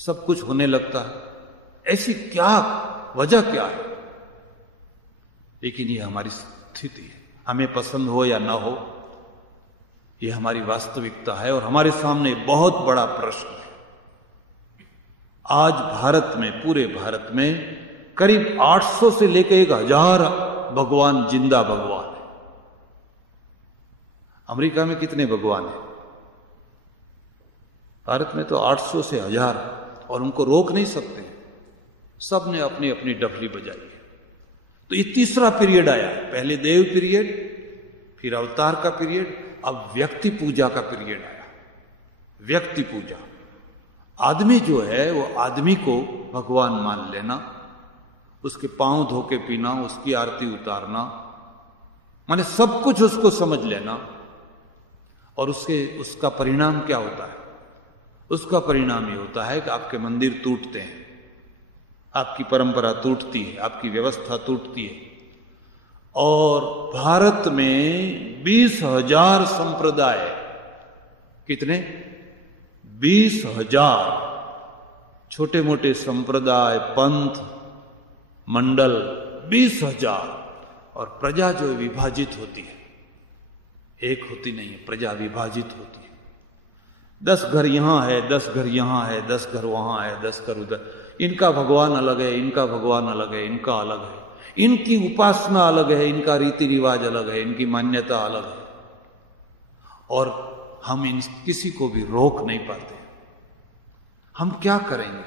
सब कुछ होने लगता है। ऐसी क्या वजह क्या है? लेकिन ये हमारी स्थिति है, हमें पसंद हो या ना हो, ये हमारी वास्तविकता है और हमारे सामने बहुत बड़ा प्रश्न है। आज भारत में, पूरे भारत में करीब 800 से लेकर 1000 भगवान, जिंदा भगवान है। अमेरिका में कितने भगवान हैं? भारत में तो 800 से 1000, और उनको रोक नहीं सकते। सब ने अपनी अपनी डफली बजाई है। तो ये तीसरा पीरियड आया। पहले देव पीरियड, फिर अवतार का पीरियड, अब व्यक्ति पूजा का पीरियड आया। व्यक्ति पूजा, आदमी जो है वो आदमी को भगवान मान लेना, उसके पांव धो के पीना, उसकी आरती उतारना, माने सब कुछ उसको समझ लेना। और उसका परिणाम क्या होता है? उसका परिणाम ये होता है कि आपके मंदिर टूटते हैं, आपकी परंपरा टूटती है, आपकी व्यवस्था टूटती है। और भारत में 20,000 संप्रदाय, कितने? 20,000 छोटे मोटे संप्रदाय, पंथ, मंडल, 20,000। और प्रजा जो विभाजित होती है, एक होती नहीं है, प्रजा विभाजित होती है। 10 घर यहां है, 10 घर यहां है, 10 घर वहां है, 10 घर उधर। इनका भगवान अलग है, इनका भगवान अलग है, इनका अलग है, इनकी उपासना अलग है, इनका रीति रिवाज अलग है, इनकी मान्यता अलग है। और हम किसी को भी रोक नहीं पाते। हम क्या करेंगे?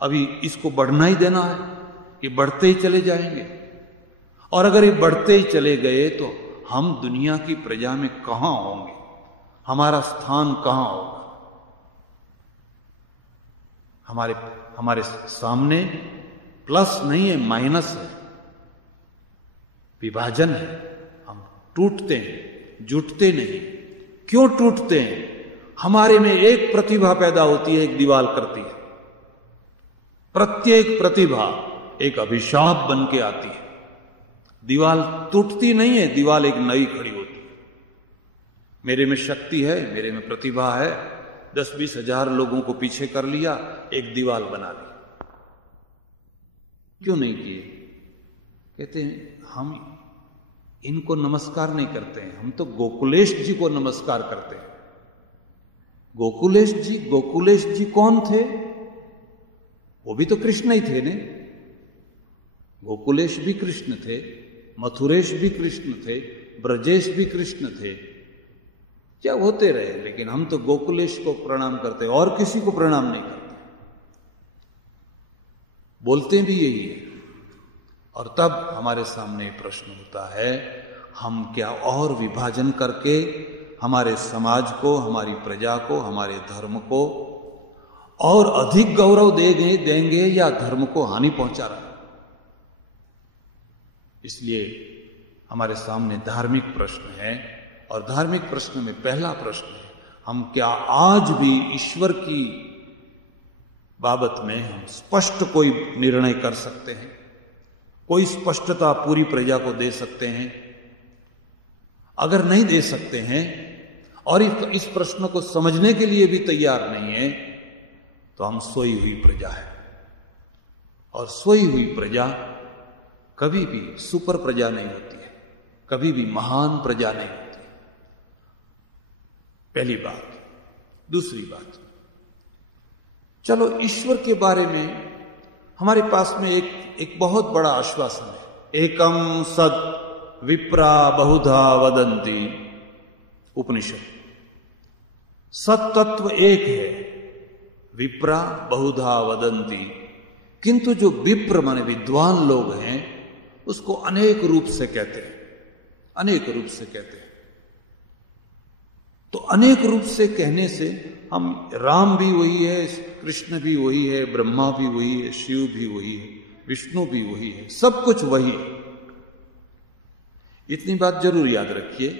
अभी इसको बढ़ना ही देना है, ये बढ़ते ही चले जाएंगे। और अगर ये बढ़ते ही चले गए तो हम दुनिया की प्रजा में कहां होंगे? हमारा स्थान कहां होगा? हमारे सामने प्लस नहीं है, माइनस है, विभाजन है। हम टूटते हैं, जुटते नहीं। क्यों टूटते हैं? हमारे में एक प्रतिभा पैदा होती है, एक दीवार करती है। प्रत्येक प्रतिभा एक अभिशाप बन के आती है। दीवार टूटती नहीं है, दीवार एक नई खड़ी होती है। मेरे में शक्ति है, मेरे में प्रतिभा है, 10-20 हजार लोगों को पीछे कर लिया, एक दीवार बना ली। क्यों नहीं किए? कहते हैं हम इनको नमस्कार नहीं करते हैं, हम तो गोकुलेश जी को नमस्कार करते हैं। गोकुलेश जी कौन थे? वो भी तो कृष्ण ही थे ने। गोकुलेश भी कृष्ण थे, मथुरेश भी कृष्ण थे, ब्रजेश भी कृष्ण थे, क्या होते रहे। लेकिन हम तो गोकुलेश को प्रणाम करते हैं, और किसी को प्रणाम नहीं करते। बोलते भी यही है। और तब हमारे सामने प्रश्न होता है, हम क्या और विभाजन करके हमारे समाज को, हमारी प्रजा को, हमारे धर्म को और अधिक गौरव देंगे या धर्म को हानि पहुंचा रहे हैं? इसलिए हमारे सामने धार्मिक प्रश्न है। और धार्मिक प्रश्न में पहला प्रश्न है, हम क्या आज भी ईश्वर की बाबत में हम स्पष्ट कोई निर्णय कर सकते हैं? कोई स्पष्टता पूरी प्रजा को दे सकते हैं? अगर नहीं दे सकते हैं और इस प्रश्न को समझने के लिए भी तैयार नहीं है, तो हम सोई हुई प्रजा है। और सोई हुई प्रजा कभी भी सुपर प्रजा नहीं होती है, कभी भी महान प्रजा नहीं होती। पहली बात। दूसरी बात, चलो ईश्वर के बारे में हमारे पास में एक बहुत बड़ा आश्वासन है। एकम सत विप्रा बहुधा वदंती, उपनिषद। सत तत्व एक है, विप्रा बहुधा वदंती, किंतु जो विप्र माने विद्वान लोग हैं उसको अनेक रूप से कहते हैं, अनेक रूप से कहते हैं। तो अनेक रूप से कहने से हम, राम भी वही है, कृष्ण भी वही है, ब्रह्मा भी वही है, शिव भी वही है, विष्णु भी वही है, सब कुछ वही है। इतनी बात जरूर याद रखिए,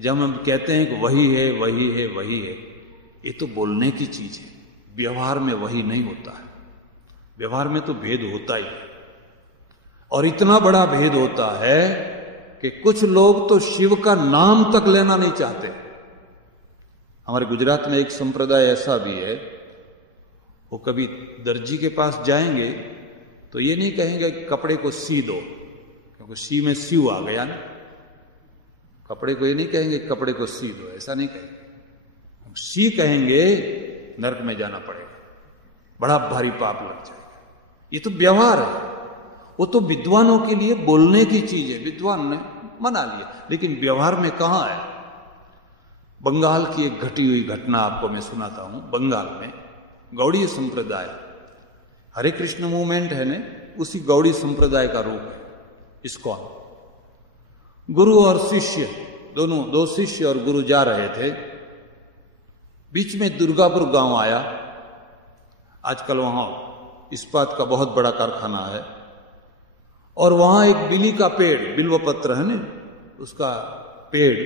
जब हम कहते हैं कि वही है, वही है, वही है, ये तो बोलने की चीज है, व्यवहार में वही नहीं होता है। व्यवहार में तो भेद होता ही है, और इतना बड़ा भेद होता है कि कुछ लोग तो शिव का नाम तक लेना नहीं चाहते। हमारे गुजरात में एक संप्रदाय ऐसा भी है, वो कभी दर्जी के पास जाएंगे तो ये नहीं कहेंगे कि कपड़े को सी दो, क्योंकि सी में स्यू आ गया ना। कपड़े को ये नहीं कहेंगे कपड़े को सी दो, ऐसा नहीं कहेंगे। सी कहेंगे नरक में जाना पड़ेगा, बड़ा भारी पाप लग जाएगा। ये तो व्यवहार है, वो तो विद्वानों के लिए बोलने की चीज है, विद्वान ने मना लिया, लेकिन व्यवहार में कहां है। बंगाल की एक घटी हुई घटना आपको मैं सुनाता हूं। बंगाल में गौड़ी संप्रदाय, हरे कृष्ण मूवमेंट है ने, उसी गौड़ी संप्रदाय का रूप है इस्कॉन। गुरु और शिष्य दोनों, दो शिष्य और गुरु जा रहे थे, बीच में दुर्गापुर गांव आया। आजकल वहां इस्पात का बहुत बड़ा कारखाना है, और वहां एक बिली का पेड़, बिल्वपत्र है ना, उसका पेड़,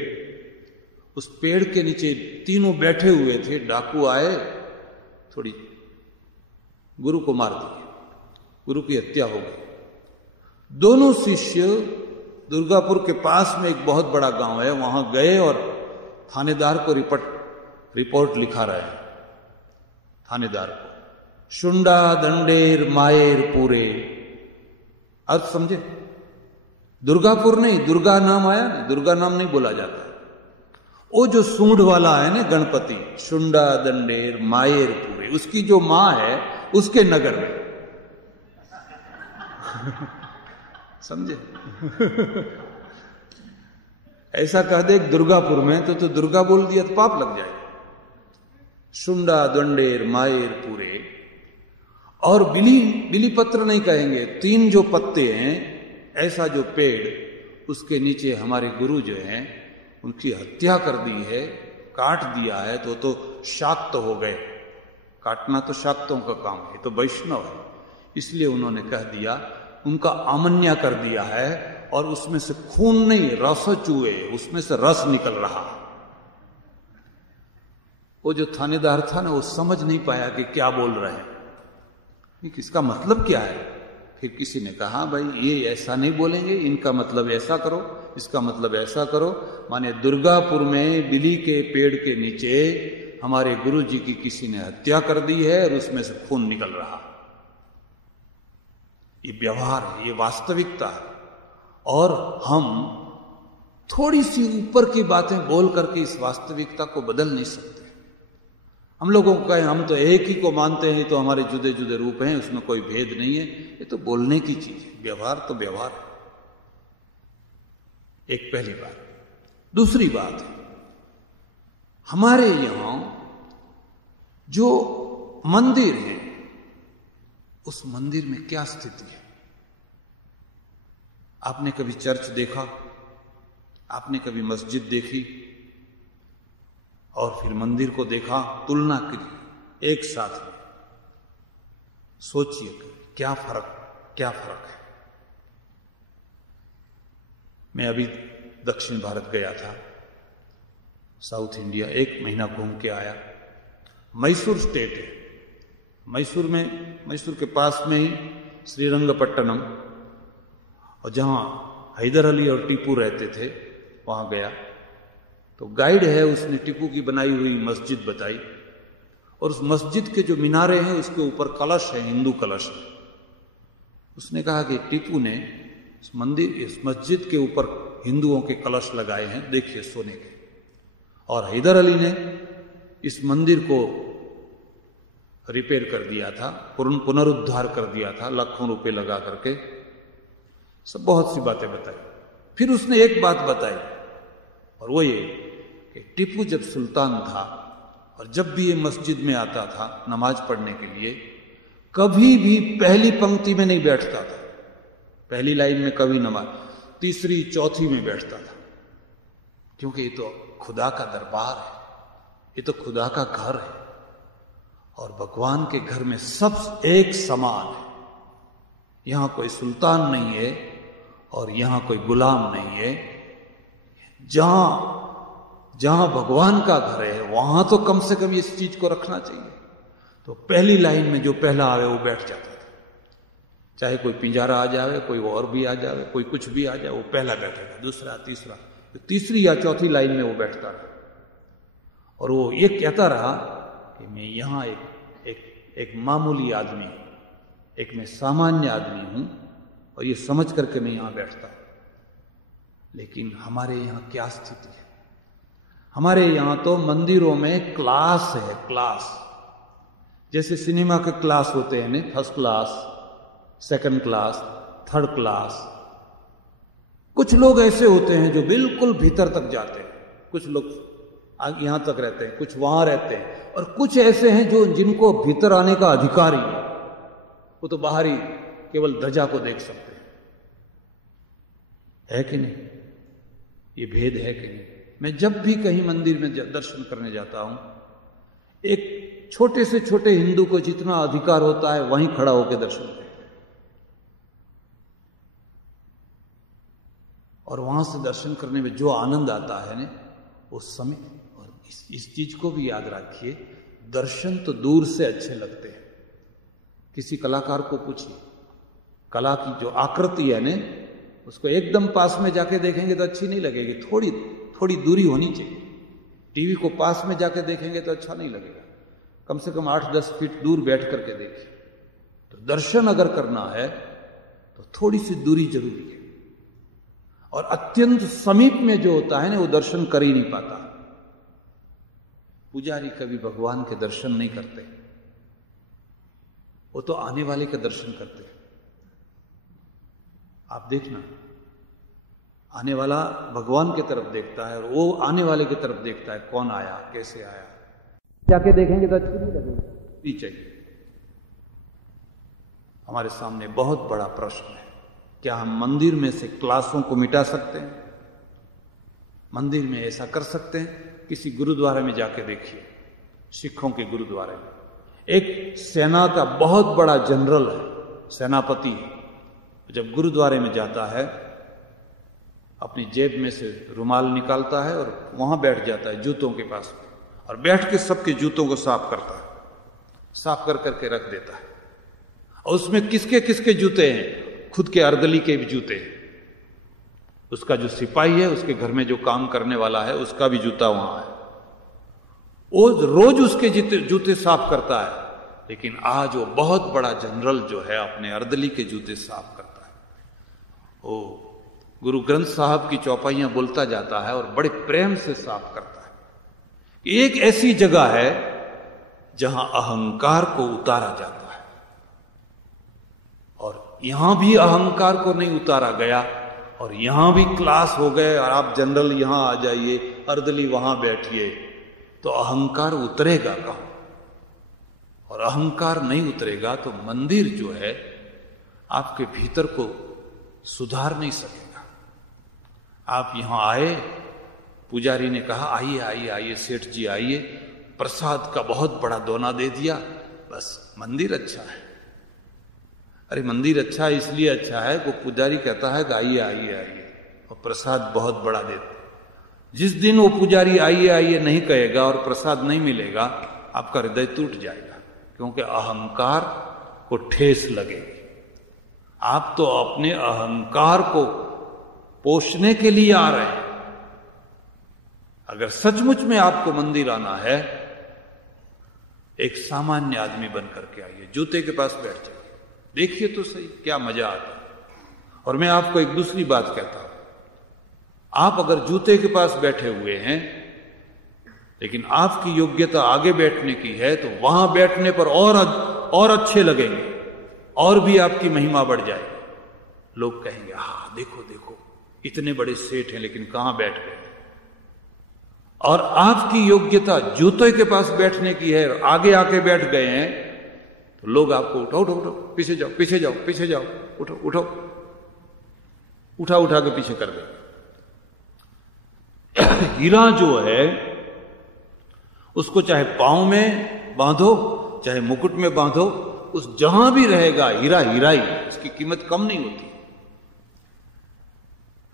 उस पेड़ के नीचे तीनों बैठे हुए थे। डाकू आए, थोड़ी गुरु को मार दिए, गुरु की हत्या हो गई। दोनों शिष्य दुर्गापुर के पास में एक बहुत बड़ा गांव है, वहां गए और थानेदार को रिपोर्ट लिखा रहे हैं। थानेदार को शुंडा दंडेर मायर पूरे, अर्थ समझे? दुर्गापुर नहीं, दुर्गा नाम आया ना, दुर्गा नाम नहीं बोला जाता। वो जो सूंड वाला है ना गणपति, शुंडा दंडेर मायर पूरे, उसकी जो मां है उसके नगर में समझे? ऐसा कह दे दुर्गापुर में तो दुर्गा बोल दिया तो पाप लग जाएगा। शुंडा दंडेर मायर पूरे। और बिली पत्र नहीं कहेंगे, तीन जो पत्ते हैं, ऐसा जो पेड़, उसके नीचे हमारे गुरु जो हैं उनकी हत्या कर दी है, काट दिया है, तो शाक्त हो गए। काटना तो शाक्तों का काम है, तो वैष्णव है, इसलिए उन्होंने कह दिया, उनका आमन्या कर दिया है, और उसमें से खून नहीं रस चूए, उसमें से रस निकल रहा। वो जो थानेदार था ना, वो समझ नहीं पाया कि क्या बोल रहे हैं, इसका मतलब क्या है। फिर किसी ने कहा, भाई ये ऐसा नहीं बोलेंगे, इनका मतलब ऐसा करो, इसका मतलब ऐसा करो। माने दुर्गापुर में बिली के पेड़ के नीचे हमारे गुरु जी की किसी ने हत्या कर दी है, और उसमें से खून निकल रहा। ये व्यवहार है, ये वास्तविकता है। और हम थोड़ी सी ऊपर की बातें बोल करके इस वास्तविकता को बदल नहीं सकते। हम लोगों को कहें हम तो एक ही को मानते हैं, तो हमारे जुदे जुदे रूप हैं, उसमें कोई भेद नहीं है, ये तो बोलने की चीज है। व्यवहार तो व्यवहार है। एक पहली बात। दूसरी बात है, हमारे यहां जो मंदिर है, उस मंदिर में क्या स्थिति है। आपने कभी चर्च देखा? आपने कभी मस्जिद देखी और फिर मंदिर को देखा? तुलना करिए एक साथ में, सोचिए क्या फर्क है। मैं अभी दक्षिण भारत गया था, साउथ इंडिया, 1 महीना घूम के आया। मैसूर स्टेट है, मैसूर के पास में ही श्रीरंगपट्टनम, और जहां हैदर अली और टीपू रहते थे वहां गया। तो गाइड है, उसने टीपू की बनाई हुई मस्जिद बताई, और उस मस्जिद के जो मीनारे हैं उसके ऊपर कलश है, हिंदू कलश है। उसने कहा कि टीपू ने इस मस्जिद के ऊपर हिंदुओं के कलश लगाए हैं, देखिए सोने के। और हैदर अली ने इस मंदिर को रिपेयर कर दिया था, पुनरुद्धार कर दिया था, लाखों रुपए लगा करके। सब बहुत सी बातें बताई। फिर उसने एक बात बताई, और वो ये कि टीपू जब सुल्तान था और जब भी ये मस्जिद में आता था नमाज पढ़ने के लिए, कभी भी पहली पंक्ति में नहीं बैठता था, पहली लाइन में कभी नमाज, तीसरी चौथी में बैठता था, क्योंकि ये तो खुदा का दरबार है, ये तो खुदा का घर है, और भगवान के घर में सब एक समान है। यहां कोई सुल्तान नहीं है और यहां कोई गुलाम नहीं है। जहां भगवान का घर है वहां तो कम से कम इस चीज को रखना चाहिए। तो पहली लाइन में जो पहला आवे वो बैठ जाता था, चाहे कोई पिंजारा आ जावे, कोई और भी आ जावे, कोई कुछ भी आ जाए, वो पहला बैठेगा, दूसरा, तीसरा, तीसरी या चौथी लाइन में वो बैठता रहा। और वो ये कहता रहा कि मैं यहां एक मामूली आदमी, एक मैं सामान्य आदमी हूं, और ये समझ करके मैं यहां बैठता हूं। लेकिन हमारे यहां क्या स्थिति है? हमारे यहां तो मंदिरों में क्लास है, क्लास। जैसे सिनेमा के क्लास होते हैं ना, first class, second class, third class. कुछ लोग ऐसे होते हैं जो बिल्कुल भीतर तक जाते हैं, कुछ लोग यहां तक रहते हैं, कुछ वहां रहते हैं, और कुछ ऐसे हैं जो जिनको भीतर आने का अधिकार ही नहीं, वो तो बाहर ही केवल ध्वजा को देख सकते हैं। है कि नहीं? ये भेद है कि नहीं? मैं जब भी कहीं मंदिर में दर्शन करने जाता हूं, एक छोटे से छोटे हिंदू को जितना अधिकार होता है वहीं खड़ा होकर दर्शन करते हैं, और वहां से दर्शन करने में जो आनंद आता है ना, वो समय। और इस चीज को भी याद रखिए, दर्शन तो दूर से अच्छे लगते हैं। किसी कलाकार को पूछिए, कला की जो आकृति है ना, उसको एकदम पास में जाके देखेंगे तो अच्छी नहीं लगेगी, थोड़ी थोड़ी दूरी होनी चाहिए। टीवी को पास में जाके देखेंगे तो अच्छा नहीं लगेगा, कम से कम 8-10 फीट दूर बैठ करके देखिए। तो दर्शन अगर करना है तो थोड़ी सी दूरी जरूरी है, और अत्यंत समीप में जो होता है ना, वो दर्शन कर ही नहीं पाता। पुजारी कभी भगवान के दर्शन नहीं करते, वो तो आने वाले के दर्शन करते हैं। आप देखना, आने वाला भगवान की तरफ देखता है, और वो आने वाले की तरफ देखता है, कौन आया, कैसे आया। जाके देखेंगे तो अच्छी नहीं लगेगी। पीछे हमारे सामने बहुत बड़ा प्रश्न है, क्या हम मंदिर में से क्लासों को मिटा सकते हैं? मंदिर में ऐसा कर सकते हैं? किसी गुरुद्वारे में जाके देखिए, सिखों के गुरुद्वारे में एक सेना का बहुत बड़ा जनरल है, सेनापति है। जब गुरुद्वारे में जाता है, अपनी जेब में से रुमाल निकालता है और वहां बैठ जाता है जूतों के पास में, और बैठ के सबके जूतों को साफ करता है, साफ कर करके रख देता है। और उसमें किसके किसके जूते हैं? खुद के अर्दली के भी जूते हैं, उसका जो सिपाही है, उसके घर में जो काम करने वाला है, उसका भी जूता वहां है। वो रोज उसके जूते साफ करता है, लेकिन आज वो बहुत बड़ा जनरल जो है अपने अर्दली के जूते साफ करता है। वो गुरु ग्रंथ साहब की चौपाइयां बोलता जाता है और बड़े प्रेम से साफ करता है। एक ऐसी जगह है जहां अहंकार को उतारा जाता है, और यहां भी अहंकार को नहीं उतारा गया, और यहां भी क्लास हो गए, और आप जनरल यहां आ जाइए, अर्दली वहां बैठिए, तो अहंकार उतरेगा कहां? और अहंकार नहीं उतरेगा तो मंदिर जो है आपके भीतर को सुधार नहीं सकेगा। आप यहां आए, पुजारी ने कहा आइए आइए आइए सेठ जी आइए, प्रसाद का बहुत बड़ा दोना दे दिया, बस मंदिर अच्छा है। अरे मंदिर अच्छा है इसलिए अच्छा है, वो पुजारी कहता है कि आइए आइए आइए, और प्रसाद बहुत बड़ा देते। जिस दिन वो पुजारी आइए आइए नहीं कहेगा और प्रसाद नहीं मिलेगा, आपका हृदय टूट जाएगा, क्योंकि अहंकार को ठेस लगेगी। आप तो अपने अहंकार को पोषने के लिए आ रहे हैं। अगर सचमुच में आपको मंदिर आना है, एक सामान्य आदमी बन करके आइए, जूते के पास बैठ जाइए, देखिए तो सही क्या मजा आता है। और मैं आपको एक दूसरी बात कहता हूं, आप अगर जूते के पास बैठे हुए हैं, लेकिन आपकी योग्यता आगे बैठने की है, तो वहां बैठने पर और अच्छे लगेंगे, और भी आपकी महिमा बढ़ जाएगी। लोग कहेंगे हाँ देखो देखो, इतने बड़े सेठ हैं लेकिन कहां बैठ गए। और आपकी योग्यता जूते के पास बैठने की है, आगे आके बैठ गए हैं, तो लोग आपको उठो उठो उठो, पीछे जाओ पीछे जाओ पीछे जाओ, उठो उठो, उठा उठा के पीछे कर दे। हीरा जो है उसको चाहे पांव में बांधो, चाहे मुकुट में बांधो, उस जहां भी रहेगा हीरा हीरा ही, उसकी कीमत कम नहीं होती।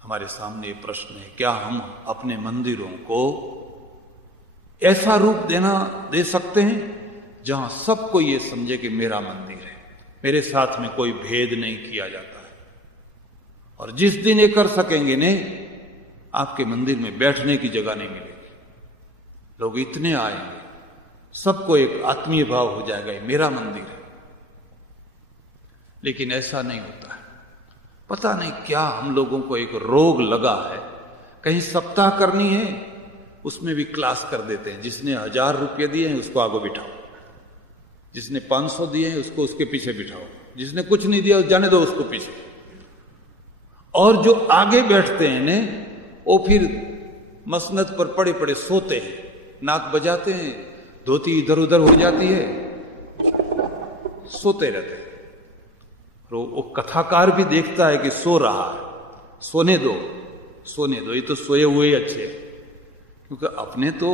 हमारे सामने ये प्रश्न है, क्या हम अपने मंदिरों को ऐसा रूप दे सकते हैं जहां सबको ये समझे कि मेरा मंदिर है, मेरे साथ में कोई भेद नहीं किया जाता है। और जिस दिन ये कर सकेंगे ने, आपके मंदिर में बैठने की जगह नहीं मिलेगी, लोग इतने आएंगे, सबको एक आत्मीय भाव हो जाएगा ये मेरा मंदिर है। लेकिन ऐसा नहीं होता है। पता नहीं क्या हम लोगों को एक रोग लगा है, कहीं सप्ताह करनी है उसमें भी क्लास कर देते हैं। जिसने 1000 रुपये दिए हैं उसको आगे बिठाओ, जिसने 500 दिए हैं उसको उसके पीछे बिठाओ, जिसने कुछ नहीं दिया जाने दो उसको पीछे। और जो आगे बैठते हैं ने वो फिर मसनद पर पड़े पड़े सोते हैं, नाक बजाते हैं, धोती इधर उधर हो जाती है, सोते रहते हैं। वो कथाकार भी देखता है कि सो रहा है, सोने दो सोने दो, ये तो सोए हुए ही अच्छे हैं। क्योंकि अपने तो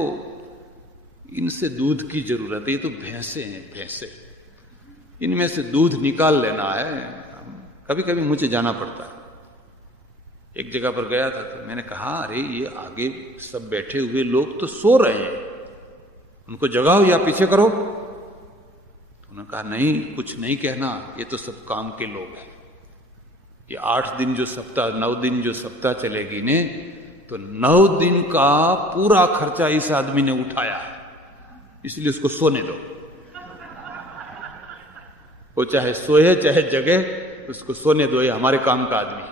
इनसे दूध की जरूरत है, ये तो भैंसे हैं भैंसे, इनमें से दूध निकाल लेना है। कभी कभी मुझे जाना पड़ता है। एक जगह पर गया था तो मैंने कहा अरे ये आगे सब बैठे हुए लोग तो सो रहे हैं, उनको जगाओ या पीछे करो। तो उन्होंने कहा नहीं, कुछ नहीं कहना, ये तो सब काम के लोग हैं। ये 8 दिन जो सप्ताह 9 दिन जो सप्ताह चलेगी ने, तो 9 दिन का पूरा खर्चा इस आदमी ने उठाया है, इसलिए उसको सोने दो। वो चाहे सोए चाहे जगे, उसको सोने दो, ये हमारे काम का आदमी।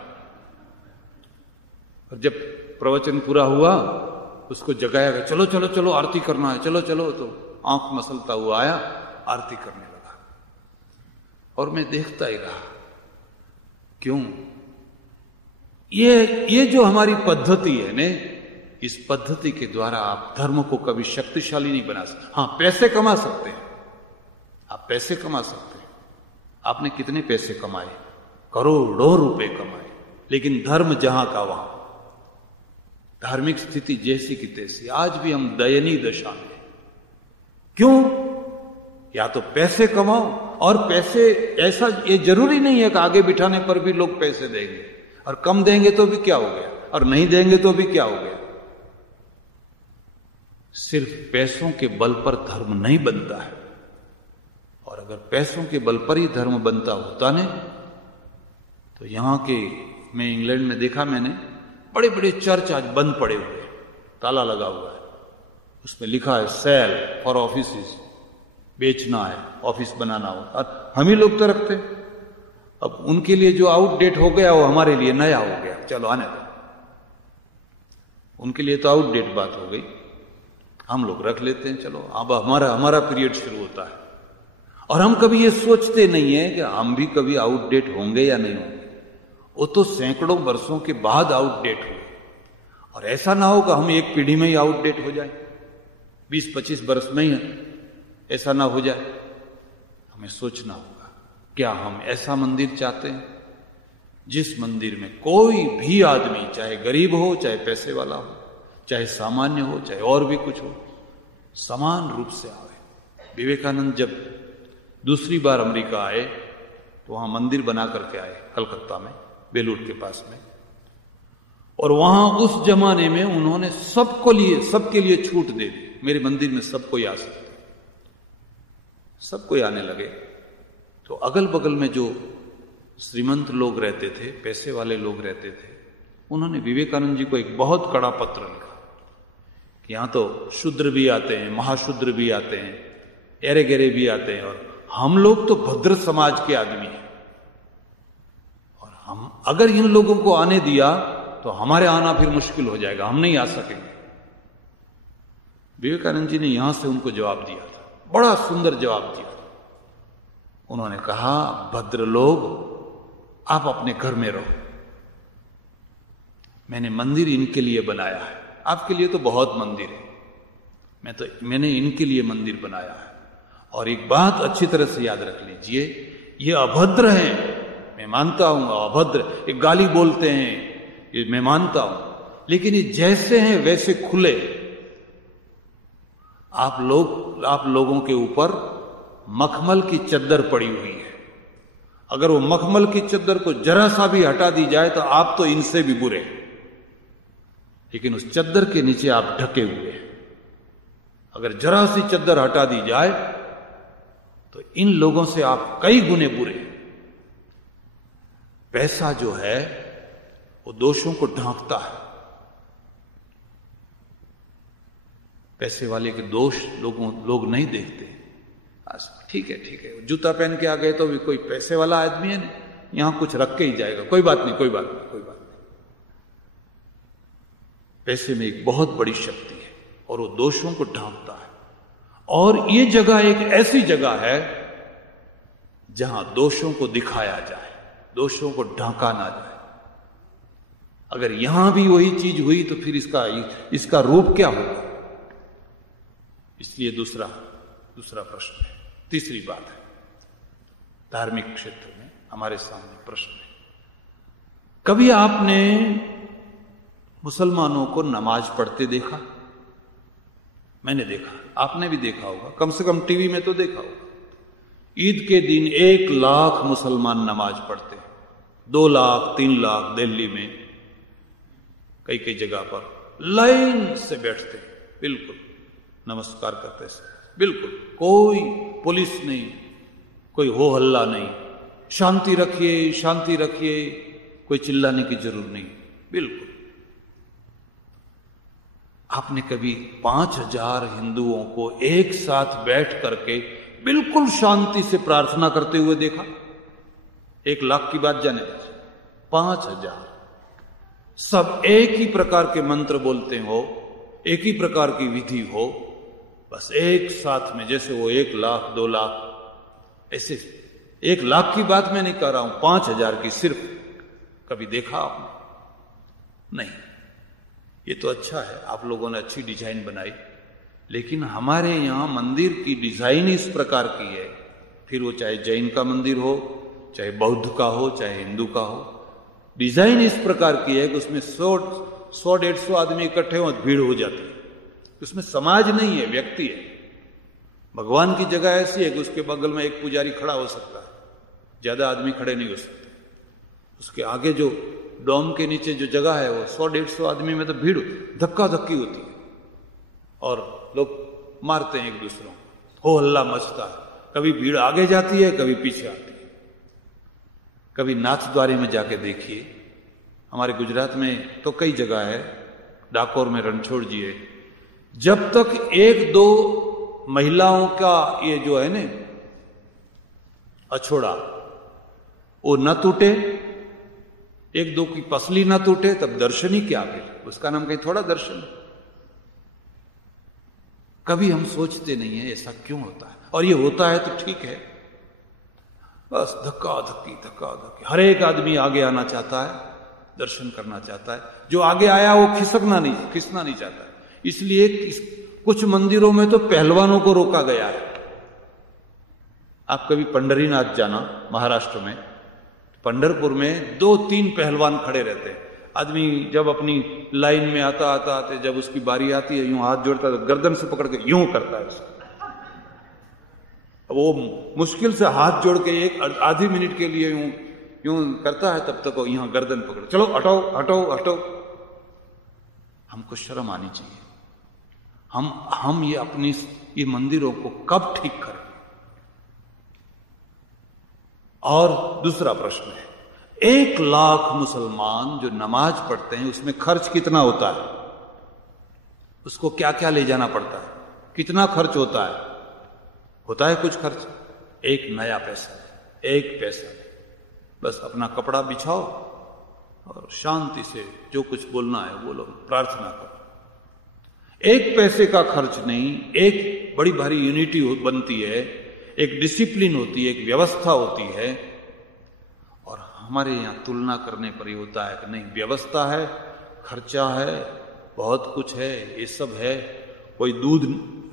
और जब प्रवचन पूरा हुआ उसको जगाया गया, चलो चलो चलो आरती करना है, चलो चलो। तो आंख मसलता हुआ आया, आरती करने लगा। और मैं देखता ही रहा, क्यों? ये जो हमारी पद्धति है ने, इस पद्धति के द्वारा आप धर्म को कभी शक्तिशाली नहीं बना सकते। हाँ, पैसे कमा सकते हैं, आप पैसे कमा सकते हैं। आपने कितने पैसे कमाए? करोड़ों रुपए कमाए, लेकिन धर्म जहां का वहां, धार्मिक स्थिति जैसी की तैसी। आज भी हम दयनीय दशा में। क्यों? या तो पैसे कमाओ, और पैसे ऐसा ये जरूरी नहीं है कि आगे बिठाने पर भी लोग पैसे देंगे, और कम देंगे तो भी क्या हो गया, और नहीं देंगे तो भी क्या हो गया। सिर्फ पैसों के बल पर धर्म नहीं बनता है। और अगर पैसों के बल पर ही धर्म बनता होता ने, तो यहां के, मैं इंग्लैंड में देखा मैंने, बड़े बड़े चर्च आज बंद पड़े हुए, ताला लगा हुआ है, उसमें लिखा है सेल फॉर ऑफिसेस, बेचना है, ऑफिस बनाना हो। और हम ही लोग तो रखते। अब उनके लिए जो आउटडेट हो गया वो हमारे लिए नया हो गया, चलो आने दो। उनके लिए तो आउटडेट बात हो गई, हम लोग रख लेते हैं, चलो अब हमारा पीरियड शुरू होता है। और हम कभी ये सोचते नहीं है कि हम भी कभी आउटडेट होंगे या नहीं होंगे। वो तो सैकड़ों वर्षों के बाद आउटडेट हुए, और ऐसा ना हो कि हम एक पीढ़ी में ही आउटडेट हो जाए, 20-25 वर्ष में ही ऐसा ना हो जाए। हमें सोचना होगा, क्या हम ऐसा मंदिर चाहते हैं जिस मंदिर में कोई भी आदमी, चाहे गरीब हो, चाहे पैसे वाला हो, चाहे सामान्य हो, चाहे और भी कुछ हो, समान रूप से आए। विवेकानंद जब दूसरी बार अमेरिका आए तो वहां मंदिर बना करके आए, कलकत्ता में, बेलूर के पास में। और वहां उस जमाने में उन्होंने सबके लिए छूट दे दी, मेरे मंदिर में सब कोई आ सकते, सब कोई आने लगे। तो अगल बगल में जो श्रीमंत लोग रहते थे, पैसे वाले लोग रहते थे, उन्होंने विवेकानंद जी को एक बहुत कड़ा पत्र लिखा कि यहां तो शूद्र भी आते हैं, महाशूद्र भी आते हैं, एरे गेरे भी आते हैं, और हम लोग तो भद्र समाज के आदमी हैं, और हम अगर इन लोगों को आने दिया तो हमारे आना फिर मुश्किल हो जाएगा, हम नहीं आ सकेंगे। विवेकानंद जी ने यहां से उनको जवाब दिया था, बड़ा सुंदर जवाब दिया। उन्होंने कहा, भद्र लोग, आप अपने घर में रहो, मैंने मंदिर इनके लिए बनाया है। आपके लिए तो बहुत मंदिर है, मैंने इनके लिए मंदिर बनाया है। और एक बात अच्छी तरह से याद रख लीजिए, ये अभद्र हैं, मैं मानता हूं अभद्र, ये गाली बोलते हैं, ये मैं मानता हूं, लेकिन ये जैसे हैं वैसे खुले। आप लोगों के ऊपर मखमल की चद्दर पड़ी हुई है, अगर वो मखमल की चद्दर को जरा सा भी हटा दी जाए तो आप तो इनसे भी बुरे, लेकिन उस चद्दर के नीचे आप ढके हुए हैं। अगर जरा सी चद्दर हटा दी जाए तो इन लोगों से आप कई गुने बुरे। पैसा जो है वो दोषों को ढांकता है, पैसे वाले के दोष लोग नहीं देखते। ठीक है, जूता पहन के आ गए तो भी कोई पैसे वाला आदमी है ना, यहां कुछ रख के ही जाएगा, कोई बात नहीं। पैसे में एक बहुत बड़ी शक्ति है, और वो दोषों को ढांकता है। और ये जगह एक ऐसी जगह है जहां दोषों को दिखाया जाए, दोषों को ढांका ना जाए। अगर यहां भी वही चीज हुई तो फिर इसका रूप क्या होगा? इसलिए दूसरा प्रश्न है। तीसरी बात है, धार्मिक क्षेत्र में हमारे सामने प्रश्न है, कभी आपने मुसलमानों को नमाज पढ़ते देखा? मैंने देखा, आपने भी देखा होगा, कम से कम टीवी में तो देखा होगा। ईद के दिन 1 लाख मुसलमान नमाज पढ़ते हैं, 2 लाख 3 लाख दिल्ली में कई कई जगह पर लाइन से बैठते हैं, बिल्कुल नमस्कार करते हैं, बिल्कुल कोई पुलिस नहीं, कोई हो हल्ला नहीं, शांति रखिए शांति रखिए, कोई चिल्लाने की जरूरत नहीं, बिल्कुल। आपने कभी 5000 हिंदुओं को एक साथ बैठ करके बिल्कुल शांति से प्रार्थना करते हुए देखा? 1 लाख की बात जाने दीजिए, 5000 सब एक ही प्रकार के मंत्र बोलते हो, एक ही प्रकार की विधि हो, बस एक साथ में, जैसे वो 1 लाख 2 लाख ऐसे। 1 लाख की बात मैं नहीं कर रहा हूं, 5000 की सिर्फ कभी देखा आपने? नहीं। ये तो अच्छा है, आप लोगों ने अच्छी डिजाइन बनाई, लेकिन हमारे यहां मंदिर की डिजाइन इस प्रकार की है, फिर वो चाहे जैन का मंदिर हो, चाहे बौद्ध का हो, चाहे हिंदू का हो, डिजाइन इस प्रकार की है कि उसमें 100-150 आदमी इकट्ठे हो, भीड़ हो जाती है। उसमें समाज नहीं है, व्यक्ति है। भगवान की जगह ऐसी है कि उसके बगल में एक पुजारी खड़ा हो सकता है, ज्यादा आदमी खड़े नहीं हो सकते। उसके आगे जो डोम के नीचे जो जगह है वो 100-150 आदमी में तो भीड़ धक्का धक्की होती है और लोग मारते हैं एक दूसरों को, हो हल्ला मचता है। कभी भीड़ आगे जाती है, कभी पीछे आती है। कभी नाथद्वारे में जाके देखिए, हमारे गुजरात में तो कई जगह है, डाकोर में रणछोड़ जी है, जब तक 1-2 महिलाओं का ये जो है ना अछोड़ा वो न टूटे, 1-2 की पसली ना टूटे, तब दर्शन ही क्या फिर? उसका नाम कहीं थोड़ा दर्शन। कभी हम सोचते नहीं है ऐसा क्यों होता है, और ये होता है तो ठीक है, बस धक्का धक्की। हर एक आदमी आगे आना चाहता है, दर्शन करना चाहता है। जो आगे आया वो खिसना नहीं चाहता है। इसलिए कुछ मंदिरों में तो पहलवानों को रोका गया है। आप कभी पंढरीनाथ जाना, महाराष्ट्र में, पंढरपुर में 2-3 पहलवान खड़े रहते हैं। आदमी जब अपनी लाइन में आते जब उसकी बारी आती है, यूं हाथ जोड़ता है तो गर्दन से पकड़ के यूं करता है उसको। वो मुश्किल से हाथ जोड़ के एक आधी मिनट के लिए यूं करता है, तब तक वो यहां गर्दन पकड़, चलो हटो। हमको शर्म आनी चाहिए। हम ये मंदिरों को कब ठीक करें? और दूसरा प्रश्न है, 1 लाख मुसलमान जो नमाज पढ़ते हैं उसमें खर्च कितना होता है? उसको क्या क्या ले जाना पड़ता है? कितना खर्च होता है? होता है कुछ खर्च? 1 नया पैसा, 1 पैसा, बस अपना कपड़ा बिछाओ और शांति से जो कुछ बोलना है बोलो, प्रार्थना करो। 1 पैसे का खर्च नहीं, एक बड़ी भारी यूनिटी बनती है, एक डिसिप्लिन होती है, एक व्यवस्था होती है। और हमारे यहां तुलना करने पर ही होता है कि नहीं, व्यवस्था है, खर्चा है, बहुत कुछ है, ये सब है। कोई दूध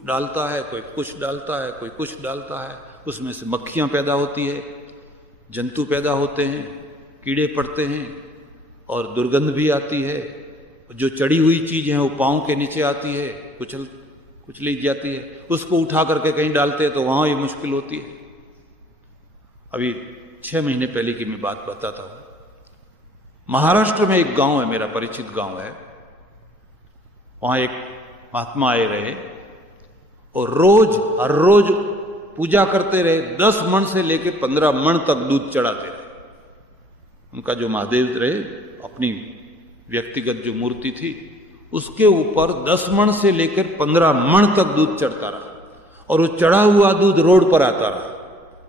डालता है, कोई कुछ डालता है, कोई कुछ डालता है, उसमें से मक्खियां पैदा होती है, जंतु पैदा होते हैं, कीड़े पड़ते हैं और दुर्गंध भी आती है। जो चढ़ी हुई चीज है वो पांव के नीचे आती है, कुचली जाती है, उसको उठा करके कहीं डालते हैं तो वहां ये मुश्किल होती है। अभी 6 महीने पहले की मैं बात बताता हूं। महाराष्ट्र में एक गांव है, मेरा परिचित गांव है, वहां एक महात्मा आए रहे और हर रोज पूजा करते रहे। 10 मण से लेकर 15 मण तक दूध चढ़ाते रहे। उनका जो महादेव रहे, अपनी व्यक्तिगत जो मूर्ति थी उसके ऊपर 10 मण से लेकर 15 मण तक दूध चढ़ता रहा और वो चढ़ा हुआ दूध रोड पर आता रहा।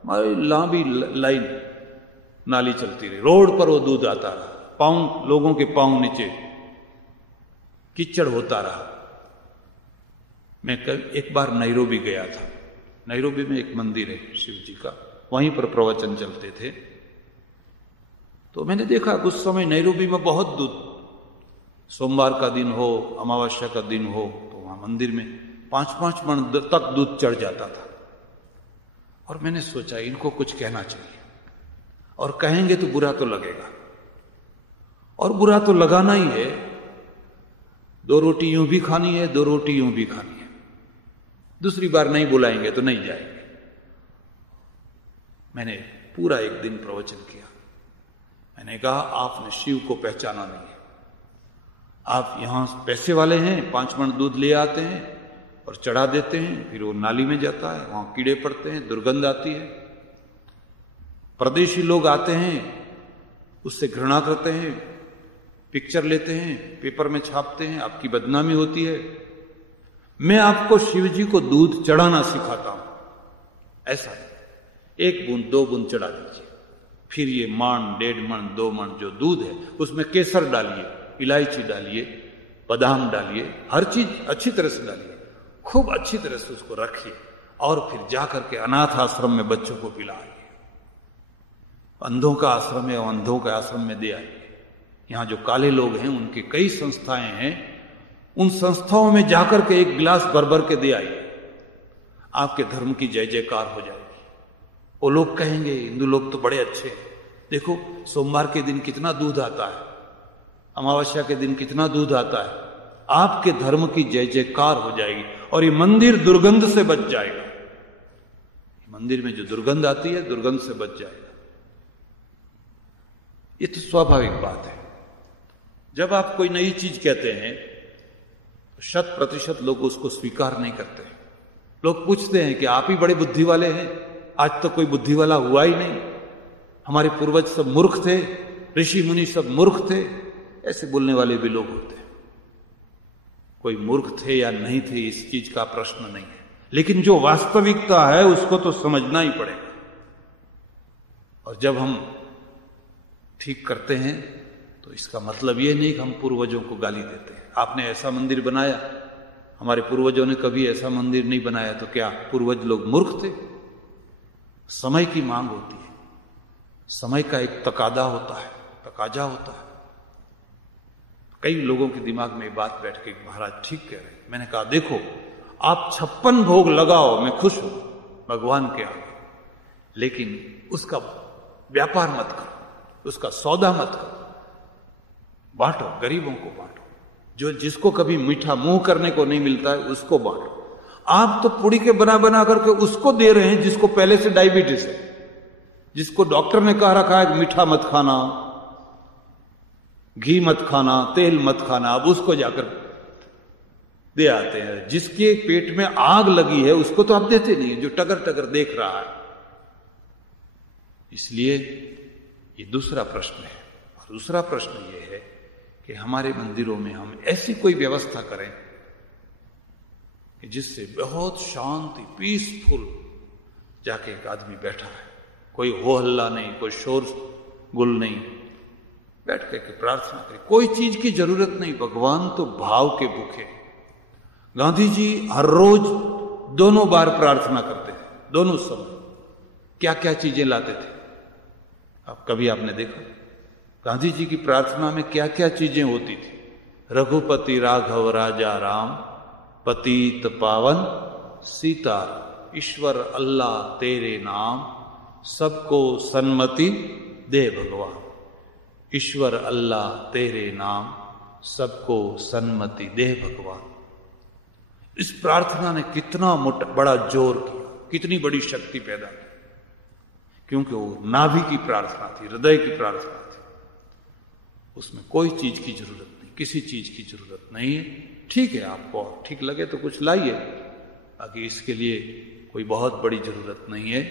हमारी लंबी लाइन नाली चलती रही, रोड पर वो दूध आता रहा, लोगों के पांव नीचे कीचड़ होता रहा। मैं एक बार नैरोबी गया था। नैरोबी में एक मंदिर है शिव जी का, वहीं पर प्रवचन चलते थे। तो मैंने देखा उस समय नैरोबी में बहुत दूध, सोमवार का दिन हो, अमावस्या का दिन हो, तो वहां मंदिर में 5-5 मन तक दूध चढ़ जाता था। और मैंने सोचा इनको कुछ कहना चाहिए, और कहेंगे तो बुरा तो लगेगा, और बुरा तो लगाना ही है। 2 रोटी यूं भी खानी है, 2 रोटी यूं भी खानी है। दूसरी बार नहीं बुलाएंगे तो नहीं जाएंगे। मैंने पूरा एक दिन प्रवचन किया। मैंने कहा आपने शिव को पहचाना नहीं है। आप यहां पैसे वाले हैं, 5 मन दूध ले आते हैं और चढ़ा देते हैं, फिर वो नाली में जाता है, वहां कीड़े पड़ते हैं, दुर्गंध आती है। परदेशी लोग आते हैं, उससे घृणा करते हैं, पिक्चर लेते हैं, पेपर में छापते हैं, आपकी बदनामी होती है। मैं आपको शिव जी को दूध चढ़ाना सिखाता हूं। ऐसा 1 बूंद 2 बूंद चढ़ा दीजिए, फिर ये मान 1.5 मन 2 मन जो दूध है उसमें केसर डालिए, इलायची डालिए, बादाम डालिए, हर चीज अच्छी तरह से डालिए, खूब अच्छी तरह से उसको रखिए, और फिर जाकर के अनाथ आश्रम में बच्चों को पिलाइए। अंधों का आश्रम है, अंधों के आश्रम में दे आइए। यहां जो काले लोग हैं उनकी कई संस्थाएं हैं, उन संस्थाओं में जाकर के 1 गिलास भर के दे आइए। आपके धर्म की जय जयकार हो जाएगी। वो लोग कहेंगे हिंदू लोग तो बड़े अच्छे हैं, देखो सोमवार के दिन कितना दूध आता है, अमावस्या के दिन कितना दूध आता है। आपके धर्म की जय जयकार हो जाएगी और ये मंदिर दुर्गंध से बच जाएगा। मंदिर में जो दुर्गंध आती है, दुर्गंध से बच जाएगा। ये तो स्वाभाविक बात है। जब आप कोई नई चीज कहते हैं तो 100% लोग उसको स्वीकार नहीं करते। लोग पूछते हैं कि आप ही बड़े बुद्धि वाले हैं, आज तो कोई बुद्धि वाला हुआ ही नहीं, हमारे पूर्वज सब मूर्ख थे, ऋषि मुनि सब मूर्ख थे। ऐसे बोलने वाले भी लोग होते हैं। कोई मूर्ख थे या नहीं थे इस चीज का प्रश्न नहीं है, लेकिन जो वास्तविकता है उसको तो समझना ही पड़ेगा। और जब हम ठीक करते हैं तो इसका मतलब यह नहीं कि हम पूर्वजों को गाली देते हैं। आपने ऐसा मंदिर बनाया, हमारे पूर्वजों ने कभी ऐसा मंदिर नहीं बनाया, तो क्या पूर्वज लोग मूर्ख थे? समय की मांग होती है, समय का एक तकादा होता है, तकाजा होता है। कई लोगों के दिमाग में बात बैठ के महाराज ठीक कह रहे हैं। मैंने कहा देखो, आप 56 भोग लगाओ, मैं खुश हूं भगवान के आगे, लेकिन उसका व्यापार मत करो, उसका सौदा मत करो, बांटो, गरीबों को बांटो। जो जिसको कभी मीठा मुंह करने को नहीं मिलता है उसको बांटो। आप तो पुड़ी के बना करके उसको दे रहे हैं जिसको पहले से डायबिटीज है, जिसको डॉक्टर ने कहा रखा है मीठा मत खाना, घी मत खाना, तेल मत खाना, अब उसको जाकर दे आते हैं। जिसके पेट में आग लगी है उसको तो आप देते नहीं, जो टगर टगर देख रहा है। इसलिए ये दूसरा प्रश्न है। और दूसरा प्रश्न ये है कि हमारे मंदिरों में हम ऐसी कोई व्यवस्था करें कि जिससे बहुत शांति, पीसफुल जाके एक आदमी बैठा है, कोई हो हल्ला नहीं, कोई शोर गुल नहीं, बैठ के प्रार्थना करे। कोई चीज की जरूरत नहीं, भगवान तो भाव के भूखे। गांधी जी हर रोज 2 बार प्रार्थना करते थे, दोनों समय। क्या क्या चीजें लाते थे? अब कभी आपने देखा गांधी जी की प्रार्थना में क्या क्या चीजें होती थी? रघुपति राघव राजा राम, पतित पावन सीता, ईश्वर अल्लाह तेरे नाम, सबको सन्मति दे भगवान। ईश्वर अल्लाह तेरे नाम, सबको सन्मति दे भगवान। इस प्रार्थना ने कितना बड़ा जोर किया, कितनी बड़ी शक्ति पैदा की, क्योंकि वो नाभि की प्रार्थना थी, हृदय की प्रार्थना थी। उसमें कोई चीज की जरूरत नहीं, किसी चीज की जरूरत नहीं है। ठीक है, आपको ठीक लगे तो कुछ लाइए, बाकी इसके लिए कोई बहुत बड़ी जरूरत नहीं है।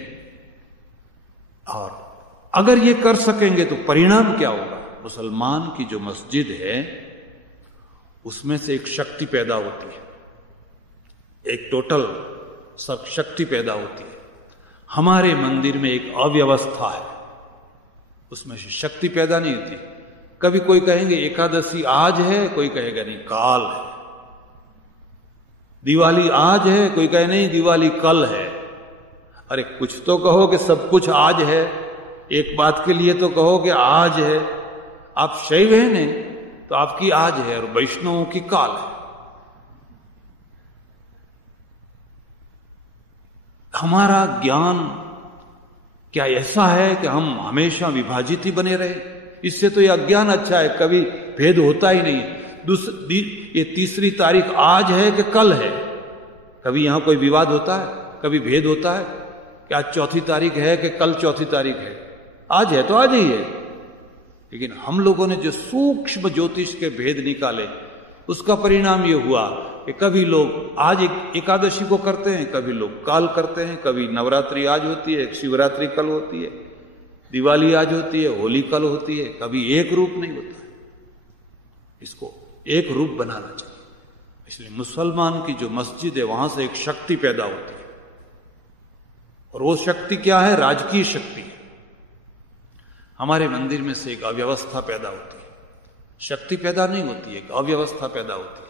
और अगर ये कर सकेंगे तो परिणाम क्या होगा? मुसलमान की जो मस्जिद है उसमें से एक शक्ति पैदा होती है, एक टोटल सब शक्ति पैदा होती है। हमारे मंदिर में एक अव्यवस्था है, उसमें से शक्ति पैदा नहीं होती। कभी कोई कहेंगे एकादशी आज है, कोई कहेगा नहीं काल है। दिवाली आज है, कोई कहे नहीं दिवाली कल है। अरे कुछ तो कहो कि सब कुछ आज है, एक बात के लिए तो कहो कि आज है। आप शैव हैं ने तो आपकी आज है और वैष्णवों की काल है। हमारा ज्ञान क्या ऐसा है कि हम हमेशा विभाजित ही बने रहे? इससे तो यह अज्ञान अच्छा है, कभी भेद होता ही नहीं। ये 3 तारीख आज है कि कल है? कभी यहां कोई विवाद होता है? कभी भेद होता है कि आज 4 तारीख है कि कल 4 तारीख है? आज है तो आज ही है। लेकिन हम लोगों ने जो सूक्ष्म ज्योतिष के भेद निकाले, उसका परिणाम यह हुआ कि कभी लोग आज एकादशी को करते हैं, कभी लोग काल करते हैं, कभी नवरात्रि आज होती है, शिवरात्रि कल होती है, दिवाली आज होती है, होली कल होती है। कभी एक रूप नहीं होता है। इसको एक रूप बनाना चाहिए। इसलिए मुसलमान की जो मस्जिद है वहां से एक शक्ति पैदा होती है, और वो शक्ति क्या है? राजकीय शक्ति है। हमारे मंदिर में से एक अव्यवस्था पैदा होती है। शक्ति पैदा नहीं होती है, एक अव्यवस्था पैदा होती है।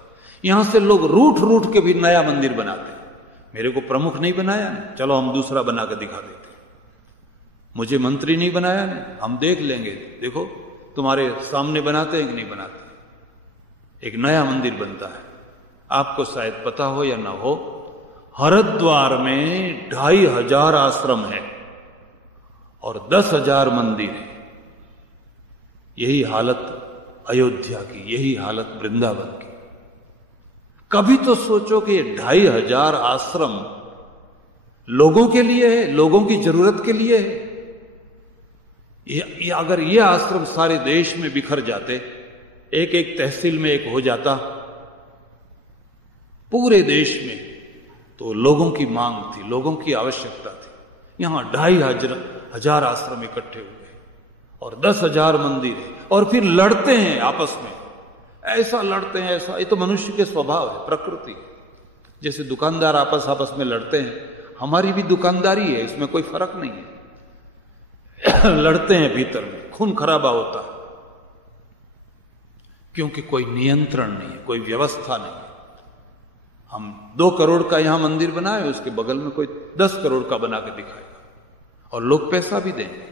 यहां से लोग रूठ रूठ के भी नया मंदिर बनाते हैं। मेरे को प्रमुख नहीं बनाया, चलो हम दूसरा बना के दिखा देते हैं। मुझे मंत्री नहीं बनाया, हम देख लेंगे, देखो तुम्हारे सामने बनाते हैं कि नहीं बनाते। एक नया मंदिर बनता है। आपको शायद पता हो या ना हो, हरिद्वार में 2500 आश्रम है और 10,000 मंदिर है। यही हालत अयोध्या की, यही हालत वृंदावन की। कभी तो सोचो कि 2500 आश्रम लोगों के लिए है, लोगों की जरूरत के लिए है। अगर ये आश्रम सारे देश में बिखर जाते, एक एक तहसील में एक हो जाता पूरे देश में, तो लोगों की मांग थी, लोगों की आवश्यकता थी। यहां 2500 आश्रम इकट्ठे हुए और 10,000 मंदिर है, और फिर लड़ते हैं आपस में। ऐसा लड़ते हैं, ऐसा, ये तो मनुष्य के स्वभाव है, प्रकृति है। जैसे दुकानदार आपस में लड़ते हैं, हमारी भी दुकानदारी है, इसमें कोई फर्क नहीं है। लड़ते हैं, भीतर में खून खराबा होता है, क्योंकि कोई नियंत्रण नहीं है, कोई व्यवस्था नहीं है। हम 2 करोड़ का यहां मंदिर बनाए, उसके बगल में कोई 10 करोड़ का बना के दिखाएगा और लोग पैसा भी देंगे।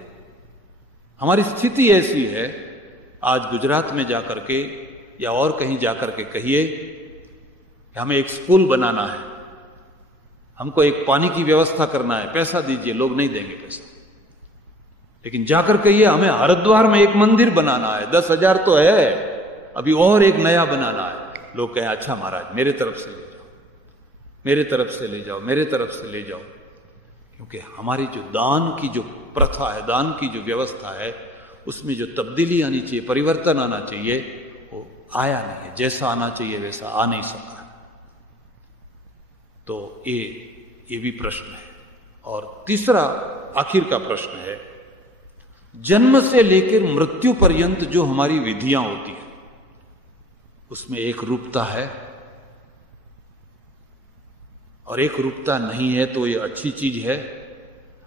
हमारी स्थिति ऐसी है। आज गुजरात में जाकर के या और कहीं जाकर के कहिए कि हमें एक स्कूल बनाना है, हमको एक पानी की व्यवस्था करना है, पैसा दीजिए, लोग नहीं देंगे पैसा। लेकिन जाकर कहिए हमें हरिद्वार में एक मंदिर बनाना है, 10,000 तो है, अभी और एक नया बनाना है, लोग कहें अच्छा महाराज मेरे तरफ से ले जाओ, मेरे तरफ से ले जाओ, मेरे तरफ से ले जाओ। क्योंकि हमारी जो दान की जो प्रथा है, दान की जो व्यवस्था है, उसमें जो तब्दीली आनी चाहिए, परिवर्तन आना चाहिए, वो आया नहीं है। जैसा आना चाहिए वैसा आ नहीं सका। तो ये भी प्रश्न है। और तीसरा आखिर का प्रश्न है, जन्म से लेकर मृत्यु पर्यंत जो हमारी विधियां होती हैं, उसमें एक रूपता है और एक रूपता नहीं है, तो ये अच्छी चीज है।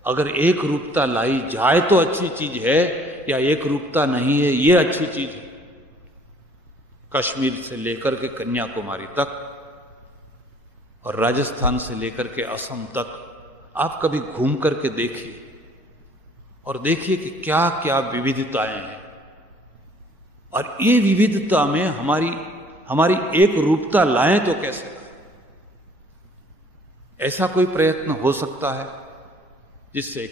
अगर एक रूपता लाई जाए तो अच्छी चीज है, या एक रूपता नहीं है ये अच्छी चीज है। कश्मीर से लेकर के कन्याकुमारी तक और राजस्थान से लेकर के असम तक आप कभी घूम करके देखिए और देखिए कि क्या क्या विविधताएं हैं। और ये विविधता में हमारी एक रूपता लाएं तो कैसे? ऐसा कोई प्रयत्न हो सकता है जिससे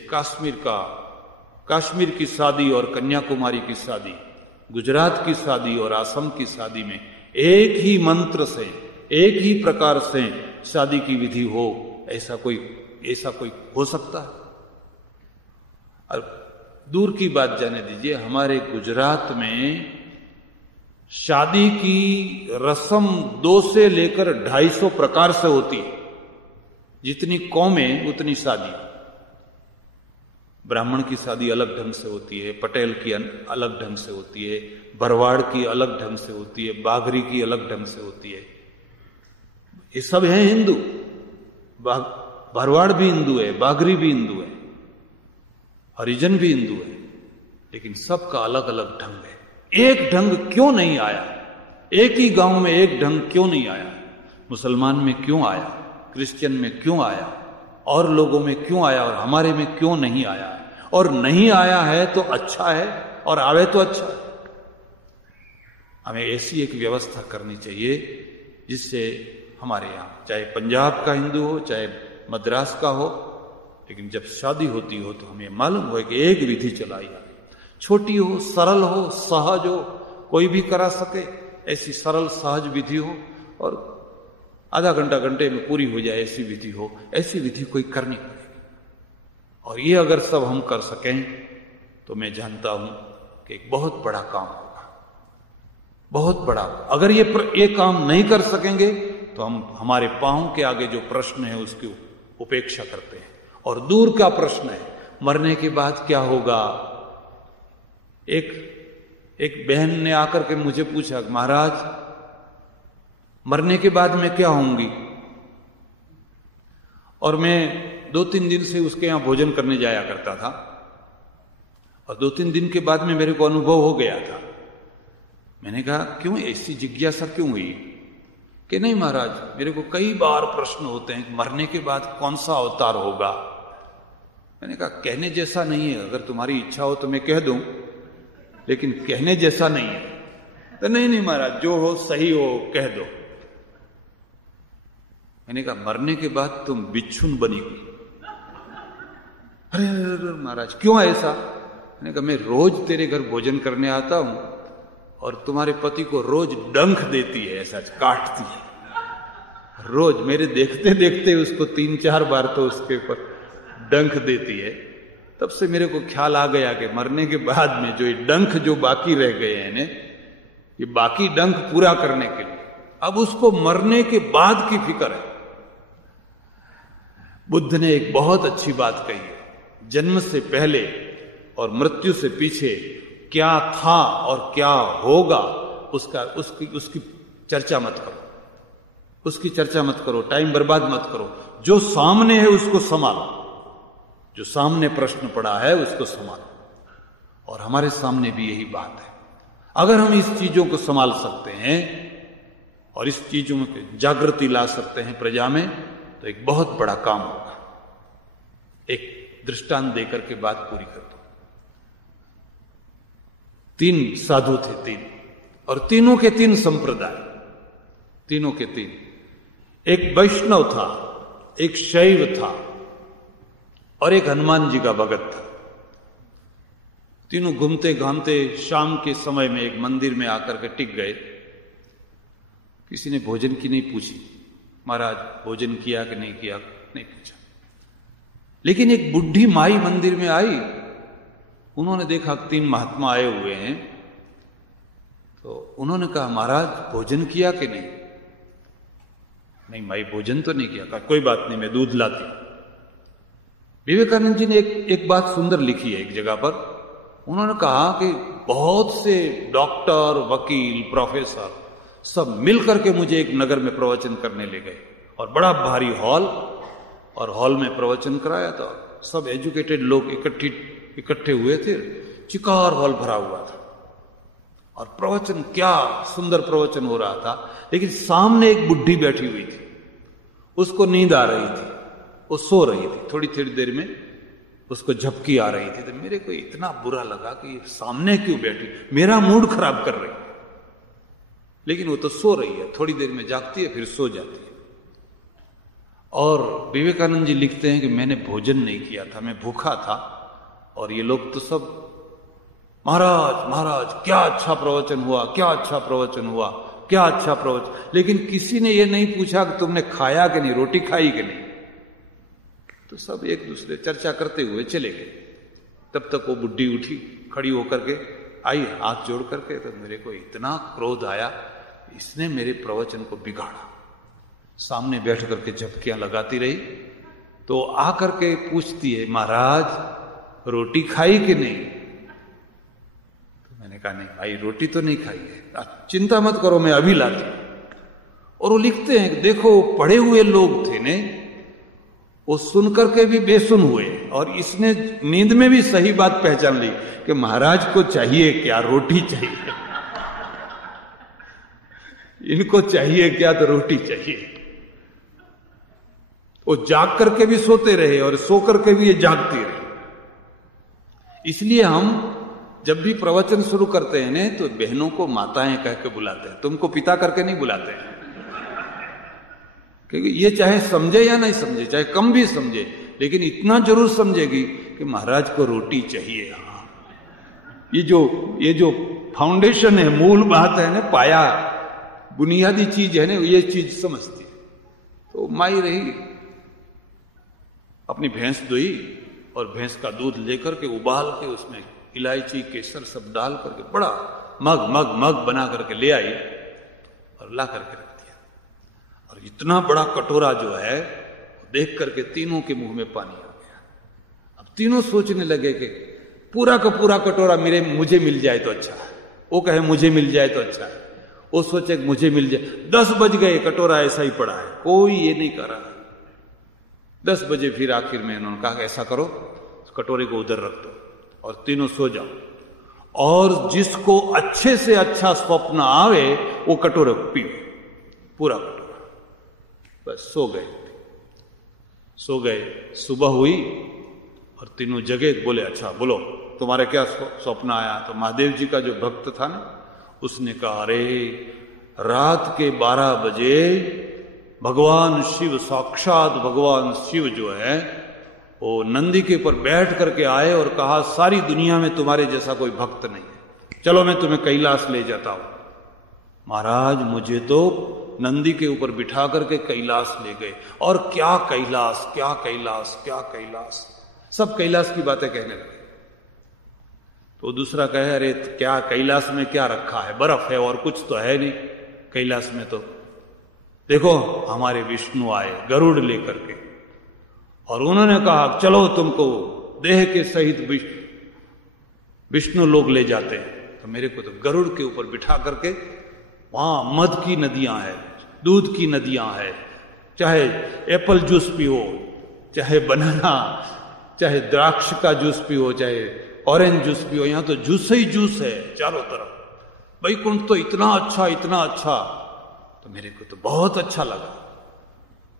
कश्मीर की शादी और कन्याकुमारी की शादी, गुजरात की शादी और असम की शादी में एक ही मंत्र से, एक ही प्रकार से शादी की विधि हो? ऐसा कोई हो सकता है? और दूर की बात जाने दीजिए, हमारे गुजरात में शादी की रस्म 2 से लेकर 250 प्रकार से होती है। जितनी कौमें उतनी शादी। ब्राह्मण की शादी अलग ढंग से होती है, पटेल की अलग ढंग से होती है, भरवाड़ की अलग ढंग से होती है, बागरी की अलग ढंग से होती है। ये सब हैं हिंदू। भरवाड़ भी हिंदू है, बागरी भी हिंदू है, हरिजन भी हिंदू है, लेकिन सबका अलग अलग ढंग है। एक ढंग क्यों नहीं आया? एक ही गांव में एक ढंग क्यों नहीं आया? मुसलमान में क्यों आया, क्रिश्चियन में क्यों आया, और लोगों में क्यों आया और हमारे में क्यों नहीं आया है, और नहीं आया है तो अच्छा है और आवे तो अच्छा है। हमें ऐसी एक व्यवस्था करनी चाहिए जिससे हमारे यहां चाहे पंजाब का हिंदू हो चाहे मद्रास का हो, लेकिन जब शादी होती हो तो हमें मालूम हो कि एक विधि चलाई जाए, छोटी हो, सरल हो, सहज हो, कोई भी करा सके, ऐसी सरल सहज विधि हो और आधा घंटा घंटे में पूरी हो जाए ऐसी विधि हो। ऐसी विधि कोई करनी पड़ेगी और ये अगर सब हम कर सकें तो मैं जानता हूं कि एक बहुत बड़ा काम होगा, बहुत बड़ा। अगर ये काम नहीं कर सकेंगे तो हम हमारे पांव के आगे जो प्रश्न है उसकी उपेक्षा करते हैं और दूर का प्रश्न है मरने के बाद क्या होगा। एक बहन ने आकर के मुझे पूछा, महाराज मरने के बाद मैं क्या होंगी, और मैं 2-3 दिन से उसके यहां भोजन करने जाया करता था और 2-3 दिन के बाद में मेरे को अनुभव हो गया था। मैंने कहा क्यों, ऐसी जिज्ञासा क्यों हुई? कि नहीं महाराज, मेरे को कई बार प्रश्न होते हैं मरने के बाद कौन सा अवतार होगा। मैंने कहा कहने जैसा नहीं है, अगर तुम्हारी इच्छा हो तो मैं कह दूं, लेकिन कहने जैसा नहीं है। तो नहीं महाराज, जो हो सही हो कह दो। मैंने कहा मरने के बाद तुम बिच्छुन बनेगी। अरे महाराज क्यों ऐसा? मैंने कहा मैं रोज तेरे घर भोजन करने आता हूं और तुम्हारे पति को रोज डंक देती है, ऐसा काटती है रोज। मेरे देखते देखते उसको 3-4 बार तो उसके ऊपर डंक देती है। तब से मेरे को ख्याल आ गया कि मरने के बाद में जो ये डंक जो बाकी रह गए हैं ने, ये बाकी डंक पूरा करने के लिए अब उसको मरने के बाद की फिक्र है। बुद्ध ने एक बहुत अच्छी बात कही है, जन्म से पहले और मृत्यु से पीछे क्या था और क्या होगा उसकी चर्चा मत करो, उसकी चर्चा मत करो, टाइम बर्बाद मत करो। जो सामने है उसको संभालो, जो सामने प्रश्न पड़ा है उसको संभालो। और हमारे सामने भी यही बात है। अगर हम इस चीजों को संभाल सकते हैं और इस चीजों में जागृति ला सकते हैं प्रजा में, तो एक बहुत बड़ा काम होगा। एक दृष्टांत देकर के बात पूरी कर दो। 3 साधु थे, 3, और तीनों के 3 संप्रदाय, तीनों के 3। एक वैष्णव था, एक शैव था और एक हनुमान जी का भगत था। तीनों घूमते घामते शाम के समय में एक मंदिर में आकर के टिक गए। किसी ने भोजन की नहीं पूछी, महाराज भोजन किया कि नहीं किया, नहीं पूछा। लेकिन एक बुढ़ी माई मंदिर में आई, उन्होंने देखा 3 महात्मा आए हुए हैं, तो उन्होंने कहा महाराज भोजन किया कि नहीं? नहीं माई भोजन तो नहीं किया। कहा कोई बात नहीं, मैं दूध लाती हूं। विवेकानंद जी ने एक बात सुंदर लिखी है एक जगह पर। उन्होंने कहा कि बहुत से डॉक्टर, वकील, प्रोफेसर सब मिलकर के मुझे एक नगर में प्रवचन करने ले गए और बड़ा भारी हॉल, और हॉल में प्रवचन कराया था। सब एजुकेटेड लोग इकट्ठे हुए थे, चिकार हॉल भरा हुआ था और प्रवचन, क्या सुंदर प्रवचन हो रहा था। लेकिन सामने एक बुढ़ी बैठी हुई थी, उसको नींद आ रही थी, वो सो रही थी। थोड़ी देर में उसको झपकी आ रही थी। तो मेरे को इतना बुरा लगा कि सामने क्यों बैठी, मेरा मूड खराब कर रही। लेकिन वो तो सो रही है, थोड़ी देर में जागती है फिर सो जाती है। और विवेकानंद जी लिखते हैं कि मैंने भोजन नहीं किया था, मैं भूखा था, और ये लोग तो सब महाराज महाराज क्या अच्छा प्रवचन हुआ, क्या अच्छा प्रवचन हुआ, क्या अच्छा प्रवचन। लेकिन किसी ने ये नहीं पूछा कि तुमने खाया कि नहीं, रोटी खाई कि नहीं। तो सब एक दूसरे चर्चा करते हुए चले गए। तब तक वो बुढ़ी उठी, खड़ी होकर के आई हाथ जोड़ करके। तो मेरे को इतना क्रोध आया, इसने मेरे प्रवचन को बिगाड़ा। सामने बैठ करके झपकियां लगाती रही। तो आकर के पूछती है महाराज रोटी खाई कि नहीं? तो मैंने कहा नहीं भाई रोटी तो नहीं खाई है। चिंता मत करो मैं अभी लाती हूं। और वो लिखते हैं देखो पढ़े हुए लोग थे ने, वो सुनकर के भी बेसुन हुए और इसने नींद में भी सही बात पहचान ली कि महाराज को चाहिए क्या, रोटी चाहिए। इनको चाहिए क्या, तो रोटी चाहिए। वो जाग करके भी सोते रहे और सो करके भी ये जागती रहे। इसलिए हम जब भी प्रवचन शुरू करते हैं ना तो बहनों को माताएं कह के बुलाते हैं, तुमको पिता करके नहीं बुलाते हैं, क्योंकि ये चाहे समझे या नहीं समझे, चाहे कम भी समझे, लेकिन इतना जरूर समझेगी कि महाराज को रोटी चाहिए। हाँ, ये जो फाउंडेशन है, मूल बात है ना, पाया बुनियादी चीज है ना, ये चीज समझती है। तो माई रही, अपनी भैंस दुई और भैंस का दूध लेकर के उबाल के उसमें इलायची केसर सब डाल करके बड़ा मग मग मग बना करके ले आई और ला करके रख दिया। और इतना बड़ा कटोरा जो है देख करके तीनों के मुंह में पानी आ गया। अब तीनों सोचने लगे कि पूरा का पूरा कटोरा मुझे मिल जाए तो अच्छा है, वो कहे मुझे मिल जाए तो अच्छा है, वो सोचे मुझे मिल जाए। 10 बज गए, कटोरा ऐसा ही पड़ा है, कोई ये नहीं कर रहा। 10 बजे फिर आखिर में उन्होंने कहा ऐसा करो, कटोरे को उधर रख दो और तीनों सो जाओ, और जिसको अच्छे से अच्छा स्वप्न आवे वो कटोरे को पियो, पूरा कटोरा। बस सो गए। सुबह हुई और तीनों जगे, बोले अच्छा बोलो तुम्हारे क्या स्वप्न आया? तो महादेव जी का जो भक्त था ना, उसने कहा अरे रात के 12 बजे भगवान शिव, साक्षात भगवान शिव जो है वो नंदी के ऊपर बैठ करके आए और कहा सारी दुनिया में तुम्हारे जैसा कोई भक्त नहीं है, चलो मैं तुम्हें कैलाश ले जाता हूं। महाराज मुझे तो नंदी के ऊपर बिठा करके कैलाश ले गए, और क्या कैलाश, क्या कैलाश, क्या कैलाश, सब कैलाश की बातें कहने लगे। तो दूसरा कहे अरे क्या कैलाश में क्या रखा है, बर्फ है और कुछ तो है नहीं कैलाश में। तो देखो हमारे विष्णु आए गरुड़ लेकर के, और उन्होंने कहा चलो तुमको देह के सहित विष्णु लोग ले जाते हैं। तो मेरे को तो गरुड़ के ऊपर बिठा करके, वहां मध की नदियां हैं, दूध की नदियां हैं, चाहे एप्पल जूस पियो, चाहे बनाना, चाहे द्राक्ष का जूस पियो, चाहे ऑरेंज जूस पियो, यहां तो जूस ही जूस है चारों तरफ। वैकुंठ तो इतना अच्छा, इतना अच्छा। तो मेरे को तो बहुत अच्छा लगा।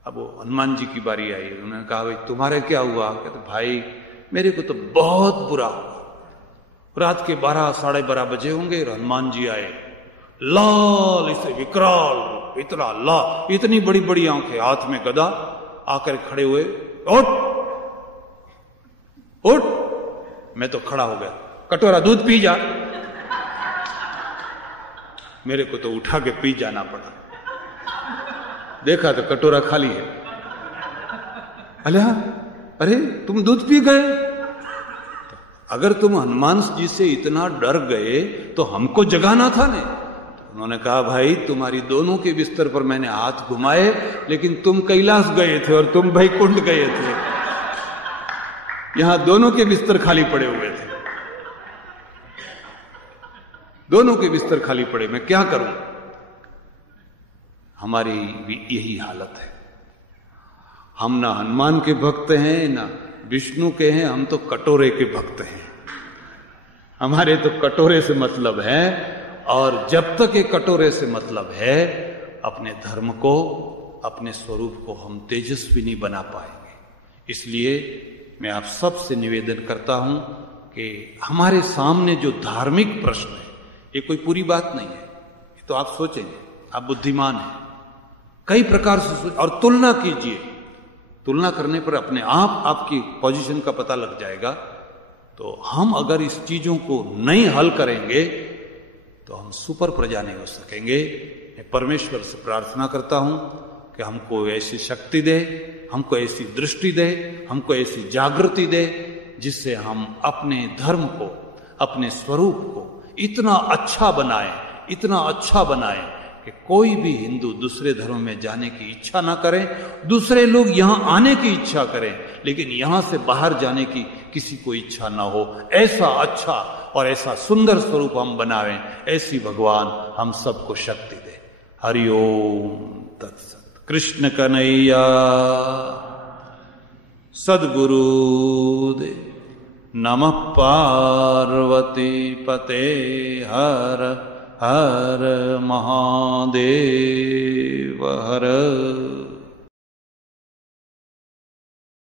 अब वो हनुमान जी की बारी आई, उन्होंने कहा भाई तुम्हारे क्या हुआ? कहते भाई मेरे को तो बहुत बुरा हुआ। रात के 12 साढ़े 12 बजे होंगे, हनुमान जी आए, लाल इसे विकराल, इतना लाल, इतनी बड़ी बड़ी आंखें, हाथ में गदा, आकर खड़े हुए, उठ उठ। मैं तो खड़ा हो गया, कटोरा दूध पी जा। मेरे को तो उठा के पी जाना पड़ा। देखा तो कटोरा खाली है। अरे तुम दूध पी गए? अगर तुम हनुमान जी से इतना डर गए तो हमको जगाना था ने। तो उन्होंने कहा भाई तुम्हारी दोनों के बिस्तर पर मैंने हाथ घुमाए, लेकिन तुम कैलाश गए थे और तुम वैकुंठ गए थे, यहां दोनों के बिस्तर खाली पड़े हुए थे, दोनों के बिस्तर खाली पड़े, मैं क्या करूं? हमारी भी यही हालत है। हम ना हनुमान के भक्त हैं ना विष्णु के हैं, हम तो कटोरे के भक्त हैं। हमारे तो कटोरे से मतलब है, और जब तक ये कटोरे से मतलब है, अपने धर्म को, अपने स्वरूप को हम तेजस्वी नहीं बना पाएंगे। इसलिए मैं आप सबसे निवेदन करता हूं कि हमारे सामने जो धार्मिक प्रश्न है, ये कोई पूरी बात नहीं है, ये तो आप सोचेंगे, आप बुद्धिमान हैं, कई प्रकार से सोच, और तुलना कीजिए। तुलना करने पर अपने आप आपकी पोजीशन का पता लग जाएगा। तो हम अगर इस चीजों को नहीं हल करेंगे तो हम सुपर प्रजा नहीं हो सकेंगे। मैं परमेश्वर से प्रार्थना करता हूं कि हमको ऐसी शक्ति दे, हमको ऐसी दृष्टि दे, हमको ऐसी जागृति दे, जिससे हम अपने धर्म को, अपने स्वरूप को इतना अच्छा बनाए, इतना अच्छा बनाए कि कोई भी हिंदू दूसरे धर्म में जाने की इच्छा ना करे, दूसरे लोग यहां आने की इच्छा करें, लेकिन यहां से बाहर जाने की किसी को इच्छा ना हो। ऐसा अच्छा और ऐसा सुंदर स्वरूप हम बनावें, ऐसी भगवान हम सबको शक्ति दे। हरिओम तत्सत। कृष्ण कन्हैया सद्गुरु दे। नमः पार्वती पते हर हर महादेव हर